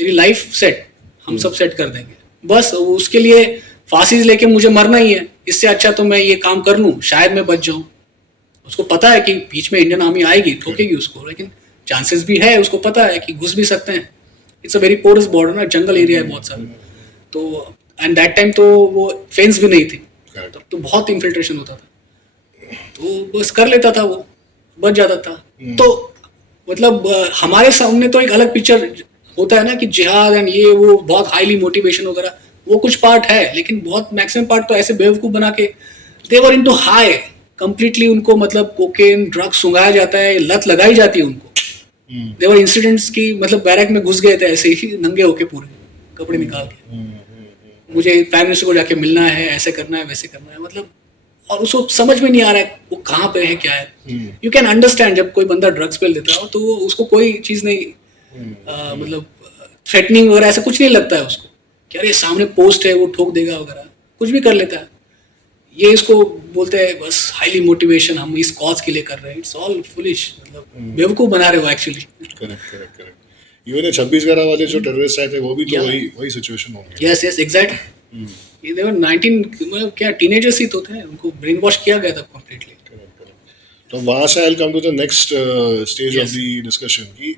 तेरी लाइफ सेट, हम सब सेट कर देंगे। बस उसके लिए फांसी लेके मुझे मरना ही है, इससे अच्छा तो मैं ये काम कर लूँ, शायद मैं बच जाऊँ। उसको पता है कि बीच में इंडियन आर्मी आएगी, ठोकेगी उसको, लेकिन चांसेस भी है, उसको पता है कि घुस भी सकते हैं। It's a very porous border ना, जंगल एरिया है बहुत सारा। तो एंड दैट टाइम तो वो फेंस भी नहीं थी, तब तो बहुत इन्फिल्ट्रेशन होता था, तो बस कर लेता था वो, बच जाता था। तो मतलब हमारे सामने तो एक अलग पिक्चर होता है ना कि जिहाद एंड ये वो बहुत हाईली मोटिवेशन वगैरह, वो कुछ पार्ट है, लेकिन बहुत मैक्सिमम पार्ट तो ऐसे बेवकूफ बना के दे वर इनटू हाई कंप्लीटली। उनको मतलब कोकेन ड्रग्स सुंघाया जाता है, लत लगाई जाती है उनको। देवर इंसिडेंट्स की मतलब बैरक में घुस गए थे ऐसे ही नंगे होके, पूरे कपड़े निकाल के, मुझे प्राइम मिनिस्टर को जाके मिलना है, ऐसे करना है, वैसे करना है, मतलब। और उसको समझ में नहीं आ रहा है वो कहाँ पे है, क्या है। यू कैन अंडरस्टैंड जब कोई बंदा ड्रग्स पे लेता हो तो उसको कोई चीज़ नहीं, मतलब थ्रेटनिंग वगैरह ऐसा कुछ नहीं लगता है उसको कि अरे सामने पोस्ट है वो ठोक देगा वगैरह, कुछ भी कर लेता है। ये इसको बोलते हैं बस हाईली मोटिवेशन, हम इस कॉज के लिए कर रहे हैं। इट्स ऑल फुलिश, मतलब बेवकूफ बना रहे हो एक्चुअली। करेक्ट। इवन 26/11 वाले जो टेररिस्ट आए थे वो भी तो वही सिचुएशन होंगे। Yes yes exact. ये देवर 19 मतलब क्या टीनेजर्स ही तो थे, उनको ब्रेन वॉश किया गया था कंप्लीटली। तो वहाँ से I will come to the next stage of the discussion की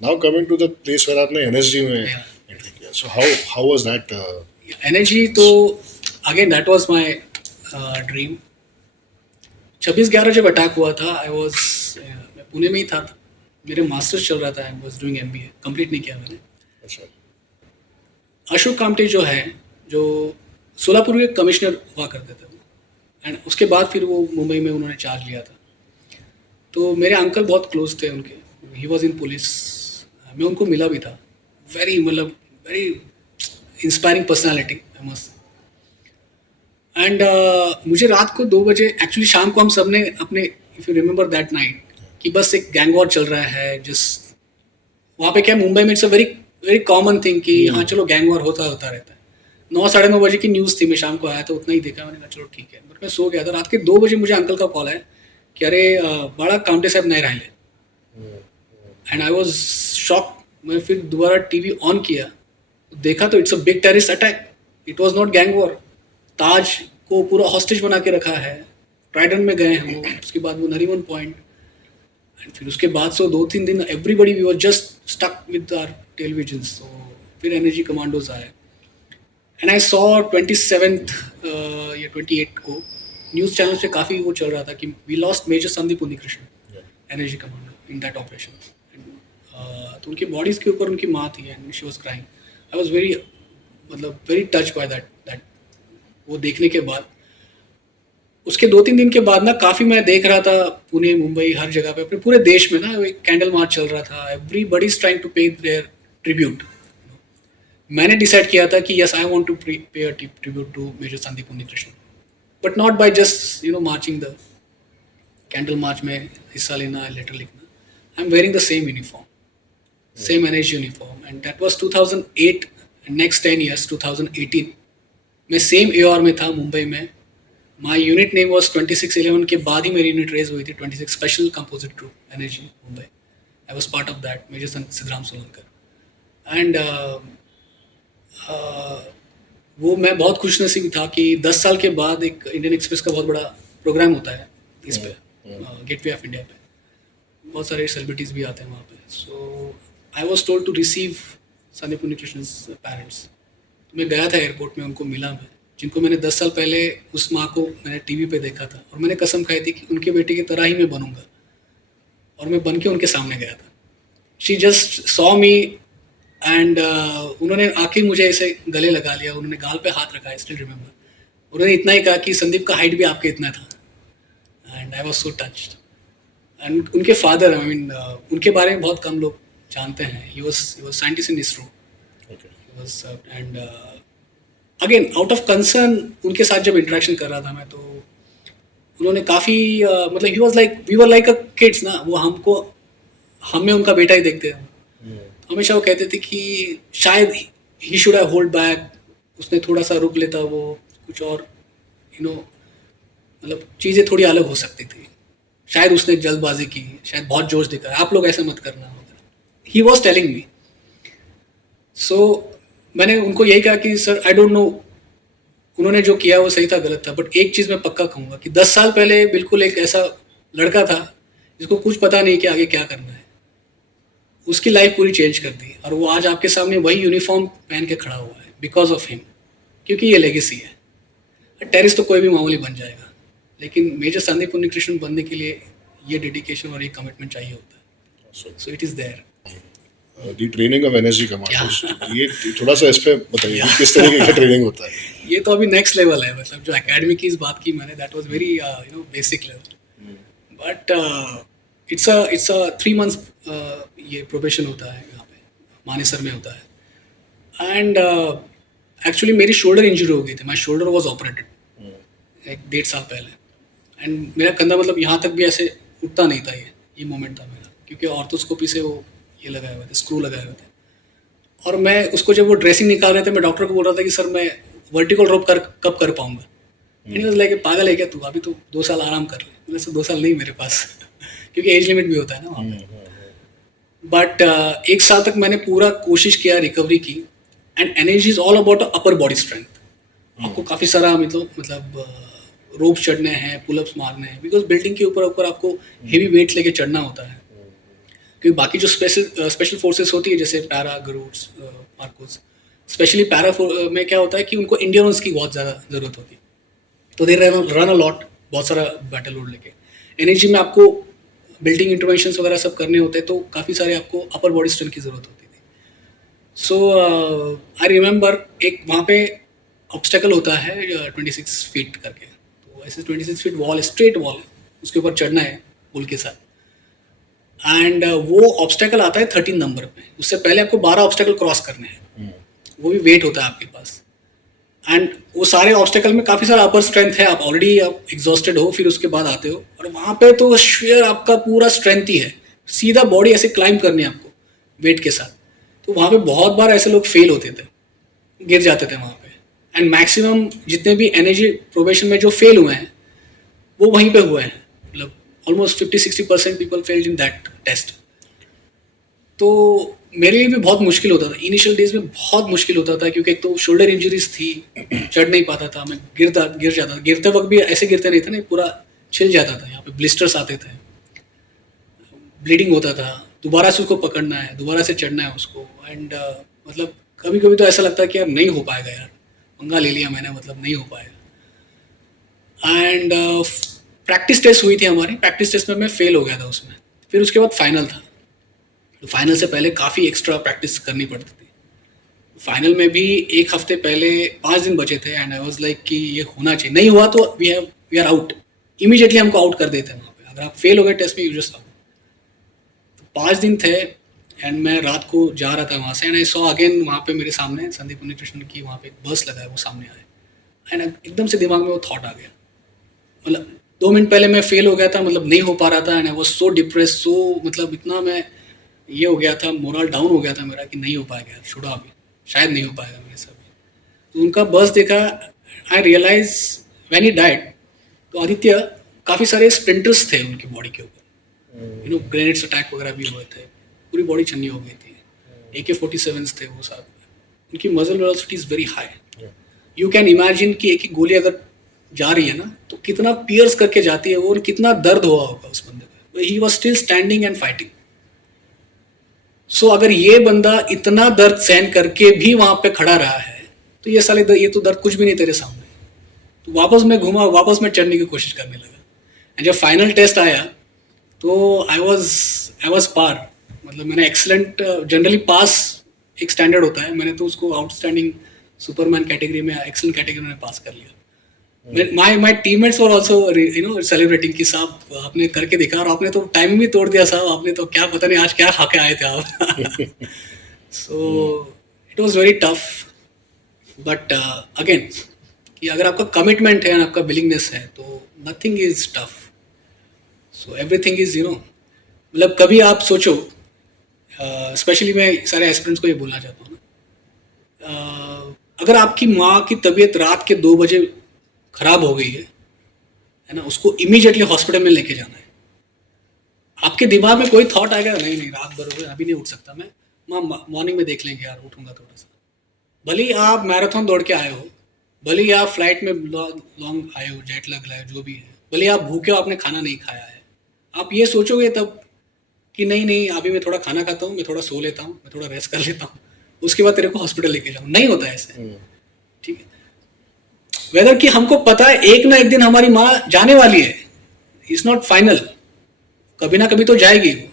now coming to the place where आपने एनएसजी में एंट्री किया। So how was that? NSG तो again that was my dream. 26/11 जब अटैक हुआ था, आई वाज मैं पुणे में ही था, मेरे मास्टर्स चल रहा था, I was doing MBA, complete नहीं किया मैंने। अच्छा। अशोक कामटे जो है, जो सोलापुर के कमिश्नर हुआ करते थे वो, एंड उसके बाद फिर वो मुंबई में उन्होंने चार्ज लिया था। तो मेरे अंकल बहुत क्लोज थे उनके, ही वॉज इन पुलिस, मैं उनको मिला भी था। वेरी मतलब very inspiring personality I must. And मुझे रात को 2 बजे, एक्चुअली शाम को हम सब ने अपने, if you remember that night, कि बस एक गैंग वॉर चल रहा है जिस वहाँ पे, क्या मुंबई में it's a very very common thing कि हाँ चलो गैंग वॉर होता रहता है। 9-9:30 बजे की न्यूज़ थी, मैं शाम को आया तो उतना ही देखा, मैंने कहा चलो ठीक है, बट मैं सो गया था। रात के 2 बजे मुझे अंकल का कॉल आया कि अरे बड़ा कामटे साहब नहीं राहिले, एंड आई वॉज शॉक। मैं फिर दोबारा टीवी ऑन किया, देखा तो it's a big terrorist attack, it was not gang war. Taj को पूरा हॉस्टेज बना के रखा है, ट्राइडन में गए हैं वो, उसके बाद वो नरीमन पॉइंट, एंड फिर उसके बाद से 2-3 दिन everybody we was just stuck with our television. तो फिर एनर्जी कमांडोज आए, एंड आई सॉ 27th या 28 को न्यूज़ चैनल पे काफ़ी वो चल रहा था कि we lost major Sandeep Unnikrishnan, NSG commando, in that operation. तो उनकी बॉडीज़ के ऊपर उनकी माँ थी and she was crying. I was very मतलब वेरी टच बाय दैट वो देखने के बाद। उसके 2-3 दिन के बाद ना काफ़ी मैं देख रहा था पुणे, मुंबई, हर जगह पे, अपने पूरे देश में ना एक कैंडल मार्च चल रहा था। Everybody is trying to pay their tribute. मैंने डिसाइड किया था कि yes I want to pay a tribute to major Sandeep Unnikrishnan, but not by just marching the candle march में हिस्सा लेना, लेटर लिखना। I am wearing the same uniform, same NSG uniform, and that was 2008। Next 10 years 2018 मैं सेम एआर में था मुंबई में। माई यूनिट नेम वॉज 2611 के बाद ही मेरी यूनिट रेज हुई थी 26 special composite group NSG Mumbai. I was part of that, major Siddharam Solankar. And वो मैं बहुत खुशनसीब था कि 10 साल के बाद एक इंडियन एक्सप्रेस का बहुत बड़ा प्रोग्राम होता है इस पे, गेटवे ऑफ इंडिया पे, बहुत सारे सेलिब्रिटीज़ भी आते हैं वहाँ पे। So I was told to receive Sandeep Unnikrishnan parents. तो मैं गया था एयरपोर्ट में, उनको मिला मैं, जिनको मैंने 10 साल पहले उस माँ को मैंने टीवी पे देखा था और मैंने कसम खाई थी कि उनके बेटे की तरह ही मैं बनूंगा, और मैं बन के उनके सामने गया था। She just saw me and उन्होंने आके मुझे ऐसे गले लगा लिया, उन्होंने गाल पे हाथ रखा, आई स्टिल रिमेंबर। उन्होंने इतना ही कहा कि संदीप का हाइट भी आपके इतना था, and I was so touched. And उनके फादर, आई मीन उनके बारे में बहुत कम लोग जानते हैं। He was scientist in ISRO, and again out of concern उनके साथ जब इंटरेक्शन कर रहा था मैं, तो उन्होंने काफ़ी मतलब he was like, we were like a kids ना, वो हमको, हमें उनका बेटा ही देखते हैं। हमेशा वो कहते थे कि शायद he should have hold back, उसने थोड़ा सा रुक लेता, वो कुछ और मतलब चीज़ें थोड़ी अलग हो सकती थी, शायद उसने जल्दबाजी की, शायद बहुत जोश दिखाया, आप लोग ऐसा मत करना। He was telling me. सो मैंने उनको यही कहा कि सर आई डोंट नो उन्होंने जो किया वो सही था गलत था, बट एक चीज़ मैं पक्का कहूँगा कि 10 साल पहले बिल्कुल एक ऐसा लड़का था जिसको कुछ पता नहीं कि आगे क्या करना है, उसकी लाइफ पूरी चेंज कर दी, और वो आज आपके सामने वही यूनिफॉर्म पहन के खड़ा हुआ है बिकॉज ऑफ हिम, क्योंकि ये लेगेसी है। टेरिस तो कोई भी मामूली बन जाएगा, लेकिन मेजर संदीप उन्नीकृष्णन बनने के लिए ये डेडिकेशन और ये कमिटमेंट चाहिए होता है। So it is there. The training of energy commanders, ये थोड़ा सा इस पे बताइए कि किस तरीके का ट्रेनिंग होता है। ये तो अभी नेक्स्ट लेवल है, मतलब जो एकेडमी की इस बात की मैंने, that was very basic level, but it's a 3 months ये प्रोबेशन होता है यहाँ पे मानेसर में होता है। एंड एक्चुअली मेरी शोल्डर इंजरी हो गई थी, माई शोल्डर वॉज ऑपरेटेड एक 1.5 साल पहले, एंड मेरा कंधा मतलब यहाँ तक भी ऐसे उठता नहीं था, ये मोमेंट था मेरा, क्योंकि ऑर्थोस्कोपी से वो ये लगाए हुए थे, स्क्रू लगाए हुए थे। और मैं उसको जब वो ड्रेसिंग निकाल रहे थे, मैं डॉक्टर को बोल रहा था कि सर मैं वर्टिकल रोप कब कर पाऊंगा। एंड लाइक पागल है क्या तू, अभी तो 2 साल आराम कर ले। मैंने सर 2 साल नहीं मेरे पास क्योंकि एज लिमिट भी होता है ना वहाँ पे। बट 1 साल तक मैंने पूरा कोशिश किया रिकवरी की, and energy is all about upper body strength. आपको काफ़ी सारा मतलब रोप चढ़ने हैं, पुलअप्स मारने हैं, बिकॉज बिल्डिंग के ऊपर आपको हेवी वेट्स लेके चढ़ना होता है। क्योंकि बाकी जो स्पेशल फोर्सेस होती है जैसे पैरा, गरुड्स, मार्कोस, स्पेशली पैरा में क्या होता है कि उनको इंडियंस की बहुत ज़्यादा ज़रूरत होती है, तो दे रन अ लॉट, बहुत सारा बैटल लोड लेके। एनर्जी में आपको बिल्डिंग इंटरवेंशंस वगैरह सब करने होते हैं, तो काफ़ी सारे आपको अपर बॉडी स्ट्रेंथ की ज़रूरत होती थी। सो आई रिमेंबर एक वहाँ पे ऑब्स्टेकल होता है 26 फीट करके, तो ऐसे 26 फीट वॉल, स्ट्रेट वॉल है, उसके ऊपर चढ़ना है पुल के साथ। एंड वो ऑब्स्टेकल आता है 13 नंबर पे, उससे पहले आपको 12 ऑब्स्टेकल क्रॉस करने हैं, वो भी वेट होता है आपके पास। एंड वो सारे ऑब्स्टेकल में काफ़ी सारा अपर स्ट्रेंथ है, आप ऑलरेडी आप एग्जॉस्टेड हो, फिर उसके बाद आते हो, और वहाँ पे तो शेयर आपका पूरा स्ट्रेंथ ही है, सीधा बॉडी ऐसे क्लाइंब करनी है आपको वेट के साथ। तो वहाँ पे बहुत बार ऐसे लोग फेल होते थे, गिर जाते थे वहाँ पे। एंड मैक्सिमम जितने भी एनर्जी प्रोबेशन में जो फेल हुए हैं वो वहीं पे हुए हैं, मतलब almost 50-60% people failed in that test. तो मेरे लिए भी बहुत मुश्किल होता था, इनिशियल डेज में बहुत मुश्किल होता था, क्योंकि एक तो शोल्डर इंजरीज थी, चढ़ नहीं पाता था मैं, गिर जाता, गिरते वक्त भी ऐसे गिरते नहीं थे ना, पूरा छिल जाता था, यहाँ पे ब्लिस्टर्स आते थे, ब्लीडिंग होता था, दोबारा से उसको पकड़ना है, दोबारा से चढ़ना है उसको। एंड मतलब कभी कभी तो ऐसा लगता है कि यार नहीं हो पाएगा, यार पंगा ले लिया मैंने, मतलब नहीं हो पाएगा। एंड प्रैक्टिस टेस्ट हुई थी हमारी, प्रैक्टिस टेस्ट में मैं फेल हो गया था उसमें। फिर उसके बाद फाइनल था, तो फाइनल से पहले काफ़ी एक्स्ट्रा प्रैक्टिस करनी पड़ती थी। फाइनल में भी 1 हफ्ते पहले 5 दिन बचे थे, एंड आई वाज लाइक कि ये होना चाहिए, नहीं हुआ तो वी आर आउट, इमीडिएटली हमको आउट कर देते हैं वहाँ पे, अगर आप फेल हो गए टेस्ट में यू जस्ट आउट। तो 5 दिन थे, एंड मैं रात को जा रहा था वहाँ से, एंड आई सॉ अगेन वहाँ पे मेरे सामने संदीप उन्नीकृष्णन की वहाँ पे बस लगा है, वो सामने आए, एंड एकदम से दिमाग में वो थॉट आ गया। मतलब 2 मिनट पहले मैं फेल हो गया था, मतलब नहीं हो पा रहा था, and I was so depress, so मतलब इतना मैं ये हो गया था, मोरल डाउन हो गया था मेरा कि नहीं हो पाएगा, छोड़ा अभी, शायद नहीं हो पाएगा मेरे से अभी। तो उनका बस देखा, आई रियलाइज व्हेन ही डाइड, तो आदित्य काफ़ी सारे स्प्लिंटर्स थे उनकी बॉडी के ऊपर, ग्रेनेड्स अटैक वगैरह भी हुए थे, पूरी बॉडी छन्नी हो गई थी, AK-47s थे वो साथ में, उनकी muscle velocity is very high, you can imagine कि एक ही गोली अगर जा रही है ना तो कितना पियर्स करके जाती है वो और कितना दर्द हुआ होगा उस बंदे को. He was still standing and fighting. So अगर ये बंदा इतना दर्द सहन करके भी वहां पे खड़ा रहा है तो ये साले ये तो दर्द कुछ भी नहीं तेरे सामने. तो वापस मैं घूमा, वापस मैं चढ़ने की कोशिश करने लगा. एंड जब फाइनल टेस्ट आया तो आई वॉज पार. मतलब मैंने एक्सलेंट, जनरली पास एक स्टैंडर्ड होता है, मैंने तो उसको आउटस्टैंडिंग सुपरमैन कैटेगरी में, एक्सलेंट कैटेगरी में पास कर लिया. My teammates were also celebrating कि साहब आपने करके दिखा और आपने तो टाइम भी तोड़ दिया साहब, आपने तो क्या पता नहीं आज क्या खा के आए थे आप. So it was very tough. But again कि अगर आपका कमिटमेंट है, आपका विलिंगनेस है तो nothing is tough. So everything is मतलब कभी आप सोचो, स्पेशली मैं सारे एस्पिरेंट्स को ये बोलना चाहता हूँ ना, अगर आपकी माँ की तबीयत रात के 2 बजे खराब हो गई है ना, उसको इमीडिएटली हॉस्पिटल में लेके जाना है. आपके दिमाग में कोई थॉट आएगा नहीं नहीं रात भर हो गया अभी नहीं उठ सकता मैं, माँ मॉर्निंग में देख लेंगे यार, उठूंगा थोड़ा सा. भले ही आप मैराथन दौड़ के आए हो, भले ही आप फ्लाइट में लॉन्ग आए हो, जेट लग रहा है, जो भी है, भले ही आप भूखे हो, आपने खाना नहीं खाया है, आप ये सोचोगे तब कि नहीं नहीं अभी मैं थोड़ा खाना खाता हूँ, मैं थोड़ा सो लेता हूँ, मैं थोड़ा रेस्ट कर लेता हूँ, उसके बाद तेरे को हॉस्पिटल लेके जाऊँ. नहीं होता ऐसे. ठीक है. वेदर कि हमको पता है एक ना एक दिन हमारी माँ जाने वाली है, इट्स नॉट फाइनल, कभी ना कभी तो जाएगी वो,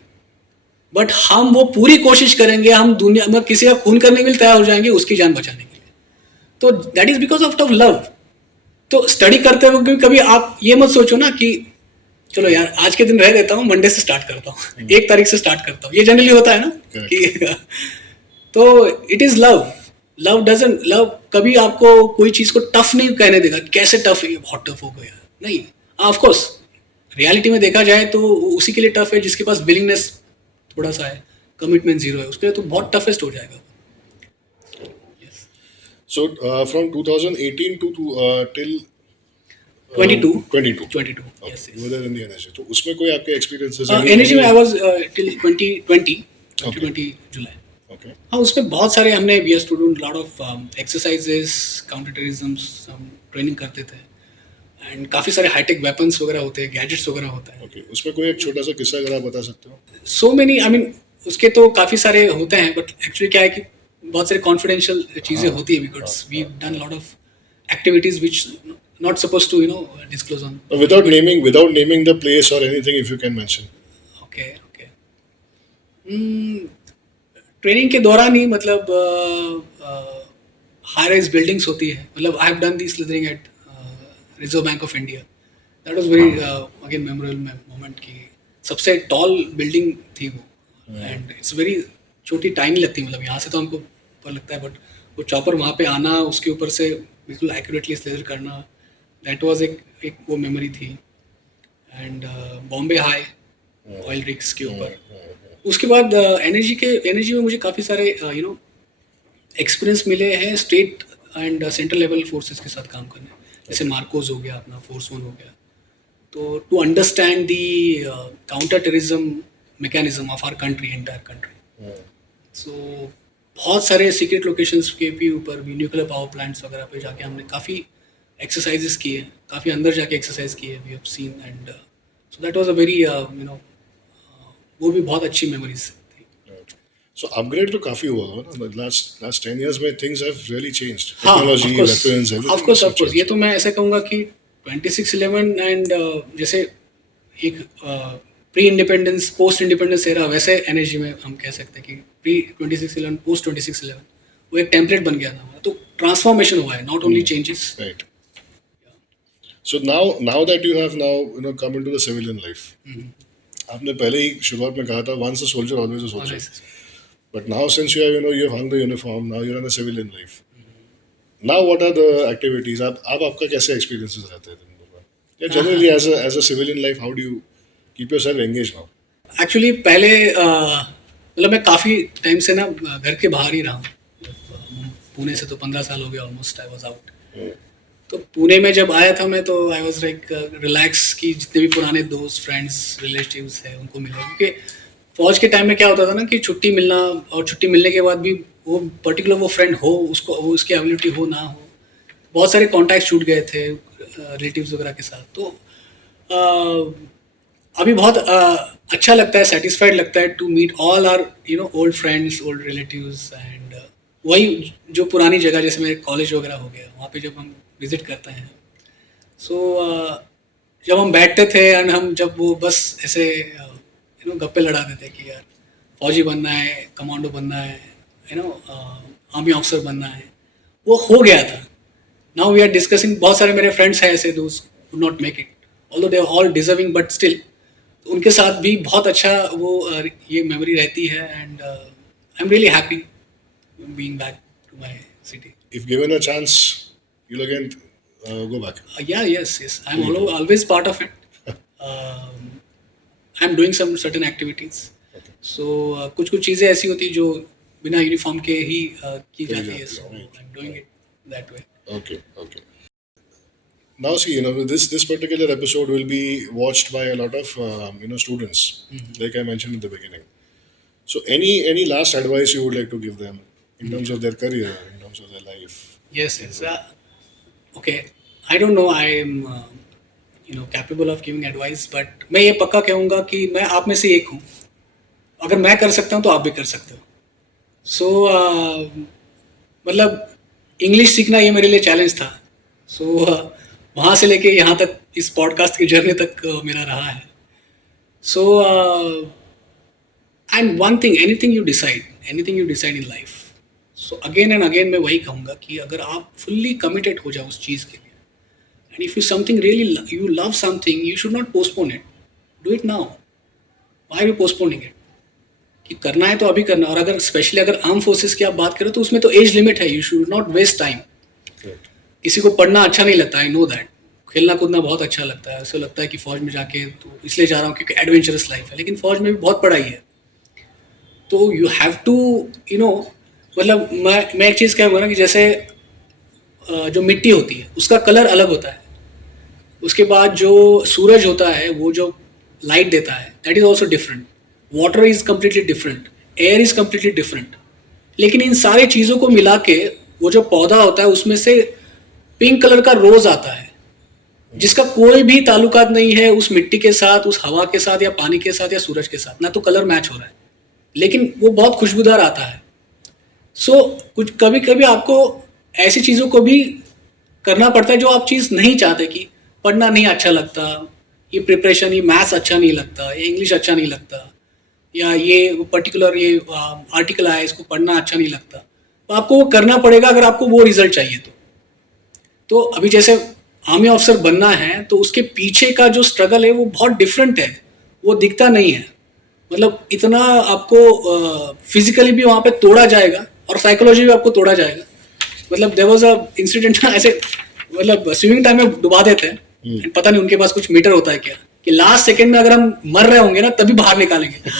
बट हम वो पूरी कोशिश करेंगे, हम दुनिया में किसी का खून करने के लिए तैयार हो जाएंगे उसकी जान बचाने के लिए. तो that is because of love. तो स्टडी करते हुए कभी आप ये मत सोचो ना कि चलो यार आज के दिन रह देता हूँ, मंडे से स्टार्ट करता हूँ, 1 तारीख से स्टार्ट करता हूँ. ये जनरली होता है ना कि तो इट इज लव. लव कभी आपको कोई चीज को टफ नहीं कहने देगा. कैसे टफ है, ये बहुत टफ हो गया. नहीं, ऑफ कोर्स रियलिटी में देखा जाए तो उसी के लिए टफ है जिसके पास विलिंगनेस थोड़ा सा है, कमिटमेंट जीरो है, उसके लिए तो बहुत टफेस्ट हो जाएगा. So from 2018 to till 22. 22. 22. Okay. Yes, You were yes. there in the energy. तो उसमें कोई आपके experiences? एनर्जी में I was till 2020 July. Okay. हाँ, उसमें बहुत सारे हमने we have to do lot of exercises, counter terrorism, हम ट्रेनिंग करते थे. एंड काफ़ी सारे हाईटेक वेपन्स वगैरह होते हैं, गैजेट्स वगैरह होता है. Okay. उसमें कोई एक छोटा सा किस्सा अगर आप बता सकते हो? सो मेनी, आई मीन उसके तो काफ़ी सारे होते हैं, बट एक्चुअली क्या है कि बहुत सारे कॉन्फिडेंशियल चीज़ें होती है because we done lot of activities which not suppose to disclose on. Without naming the place or anything, if you can mention. Okay okay. Training के दौरान ही मतलब हाई राइज बिल्डिंग्स होती है. मतलब I have done the slithering at Reserve Bank of India. That was very again memorable moment की सबसे टॉल बिल्डिंग थी वो. एंड इट्स वेरी छोटी, टाइनी लगती है, मतलब यहाँ से तो हमको ऊपर लगता है, बट वो चॉपर वहाँ पे आना, उसके ऊपर से बिल्कुल एक्यूरेटली स्लेजर करना, दैट वाज एक वो मेमोरी थी. And Bombay high oil rigs के ऊपर. उसके बाद एनर्जी में मुझे काफ़ी सारे एक्सपीरियंस मिले हैं state and central level forces के साथ काम करने. जैसे मार्कोज हो गया, अपना फोर्स 1 हो गया. तो to understand the counter terrorism mechanism of our country, entire country. So बहुत सारे सीक्रेट लोकेशंस के भी ऊपर भी, न्यूक्लियर पावर प्लांट्स वगैरह पे जाके हमने काफ़ी एक्सरसाइजेस किए, काफ़ी अंदर जाके एक्सरसाइज किए, we have seen. And so that was a very वो भी बहुत अच्छी मेमोरीज थी. So upgrade तो काफी हुआ है ना. Last 10 years में things have really changed. हाँ, Technology, weapons, everything. Of course has changed. ये तो मैं ऐसा कहूँगा कि 26/11 एंड जैसे एक pre independence, post independence era, वैसे एनर्जी में हम कह सकते हैं कि प्री 26/11, पोस्ट 26/11 वो एक टेम्पलेट बन गया था हमारा. तो ट्रांसफॉर्मेशन हुआ है, not only changes. Right. So now that you have come into the civilian life, आपने पहले ही शुरुआत में कहा था once a soldier always a soldier. But now since you have hung the uniform, now you're in a civilian life. Now what are the activities? आपका कैसे experiences रहते हैं दिन भर? Yeah, generally as a civilian life, how do you keep yourself engaged now? Actually पहले मतलब मैं काफ़ी टाइम से ना घर के बाहर ही रहा हूँ. पुणे से तो 15 साल हो गया ऑलमोस्ट, आई वॉज आउट. तो पुणे में जब आया था मैं, तो आई वॉज लाइक रिलैक्स कि जितने भी पुराने दोस्त, फ्रेंड्स, रिलेटिव्स हैं उनको मिले. क्योंकि फौज के टाइम में क्या होता था ना कि छुट्टी मिलना, और छुट्टी मिलने के बाद भी वो पर्टिकुलर वो फ्रेंड हो, उसको वो उसकी अवेलेबिलिटी हो ना हो, बहुत सारे कॉन्टैक्ट छूट गए थे रिलेटिव्स वगैरह के साथ। तो अभी बहुत अच्छा लगता है, सेटिस्फाइड लगता है to meet all our old friends, old relatives. And वही जो पुरानी जगह, जैसे मेरे कॉलेज वगैरह हो गया, वहाँ पे जब हम विज़िट करते हैं, सो जब हम बैठते थे एंड हम जब वो बस ऐसे गप्पे लड़ाते थे कि यार फौजी बनना है, कमांडो बनना है, आर्मी ऑफिसर बनना है, वो हो गया था। नाउ वी आर डिस्कसिंग, बहुत सारे मेरे फ्रेंड्स हैं ऐसे दोस्त who not make it, although they are all deserving, but still उनके साथ भी बहुत अच्छा वो ये मेमोरी रहती है। And I am really happy being back to my city. If given a chance, you'll again go back. Yeah, yes, I am always part of it. I am doing some certain activities. So कुछ कुछ चीज़ें ऐसी होती जो बिना यूनिफॉर्म के ही की जाती है, so I am doing it that way. Okay, okay. Now see, this particular episode will be watched by a lot of students, like I mentioned in the beginning. So any last advice you would like to give them in terms of their career, in terms of their life? Yes. Okay, I don't know I am capable of giving advice, but मैं ये पक्का कहूँगा कि मैं आप में से एक हूँ। अगर मैं कर सकता हूँ तो आप भी कर सकते हो। सो मतलब इंग्लिश सीखना ये मेरे लिए चैलेंज था। सो वहाँ से लेके यहाँ तक, इस पॉडकास्ट की जर्नी तक मेरा रहा है। So and one thing, anything you decide in life, so again and again मैं वही कहूँगा कि अगर आप फुल्ली कमिटेड हो जाओ उस चीज़ के लिए, and if you something really you love something, you should not postpone it, do it now. Why you postponing it? कि करना है तो अभी करना। और अगर स्पेशली अगर आर्म फोर्सेस की आप बात करो तो उसमें तो एज लिमिट है, you should not waste time. किसी को पढ़ना अच्छा नहीं लगता, आई नो दैट। खेलना कूदना बहुत अच्छा लगता है, ऐसा लगता है कि फ़ौज में जाके, तो इसलिए जा रहा हूँ क्योंकि एडवेंचरस लाइफ है, लेकिन फ़ौज में भी बहुत पढ़ाई है। तो यू हैव टू मतलब मैं एक चीज़ कहूँगा ना कि जैसे जो मिट्टी होती है उसका कलर अलग होता है, उसके बाद जो सूरज होता है वो जो लाइट देता है that is also different, water is completely different, air is completely different. लेकिन इन सारी चीज़ों को मिला के वो जो पौधा होता है उसमें से पिंक कलर का रोज़ आता है, जिसका कोई भी ताल्लुकात नहीं है उस मिट्टी के साथ, उस हवा के साथ, या पानी के साथ, या सूरज के साथ, ना तो कलर मैच हो रहा है, लेकिन वो बहुत खुशबूदार आता है। सो कुछ कभी कभी आपको ऐसी चीज़ों को भी करना पड़ता है जो आप चीज़ नहीं चाहते, कि पढ़ना नहीं अच्छा लगता, ये प्रिपरेशन, ये मैथ्स अच्छा नहीं लगता, ये इंग्लिश अच्छा नहीं लगता, या ये पर्टिकुलर ये आर्टिकल आया इसको पढ़ना अच्छा नहीं लगता, तो आपको वो करना पड़ेगा अगर आपको वो रिजल्ट चाहिए तो अभी जैसे आर्मी ऑफिसर बनना है तो उसके पीछे का जो स्ट्रगल है वो बहुत डिफरेंट है, वो दिखता नहीं है। मतलब इतना आपको फिजिकली भी वहाँ पे तोड़ा जाएगा और साइकोलॉजी भी आपको तोड़ा जाएगा। मतलब देयर वाज अ इंसिडेंट ऐसे, मतलब स्विमिंग टाइम में डुबा देते हैं, पता नहीं उनके पास कुछ मीटर होता है क्या, कि लास्ट सेकंड में अगर हम मर रहे होंगे ना तभी बाहर निकालेंगे,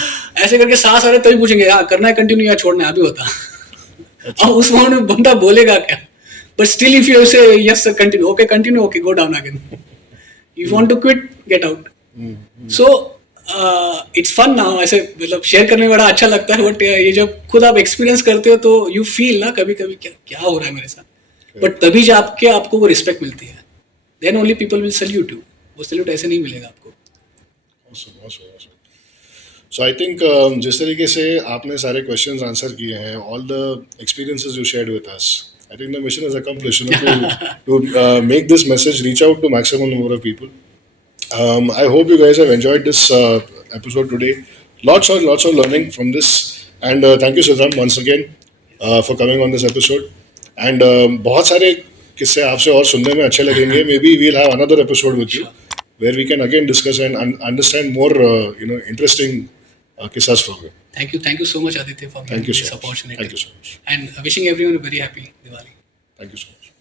ऐसे करके सांस आ रहे तभी पूछेंगे हाँ करना है कंटिन्यू या छोड़ना है अभी बता। अब उस मोमेंट में बंदा बोलेगा क्या? But still if you say yes continue, okay continue, okay go down again, you want to quit, get out. So it's fun now, ऐसे मतलब शेयर करने में बड़ा अच्छा लगता है, बट ये जब खुद आप एक्सपीरियंस करते हो तो यू फील ना कभी कभी क्या हो रहा है मेरे साथ, बट तभी जब आपको वो रिस्पेक्ट मिलती है, then only people will salute you. वो सल्यूट ऐसे नहीं मिलेगा आपको। Awesome. So I think जिस तरीके से आपने सारे questions आंसर किए हैं, all the experiences you shared with us, I think the mission is accomplished, to make this message reach out to maximum number of people. I hope you guys have enjoyed this episode today. Lots of learning from this, and thank you Sidram once again for coming on this episode. And बहुत सारे किस्से आपसे और सुनने में अच्छे लगेंगे. Maybe we'll have another episode with you where we can again discuss and understand more interesting kissas from you. Thank you so much Aditya for giving me this opportunity. Thank you so much. And wishing everyone a very happy Diwali. Thank you so much.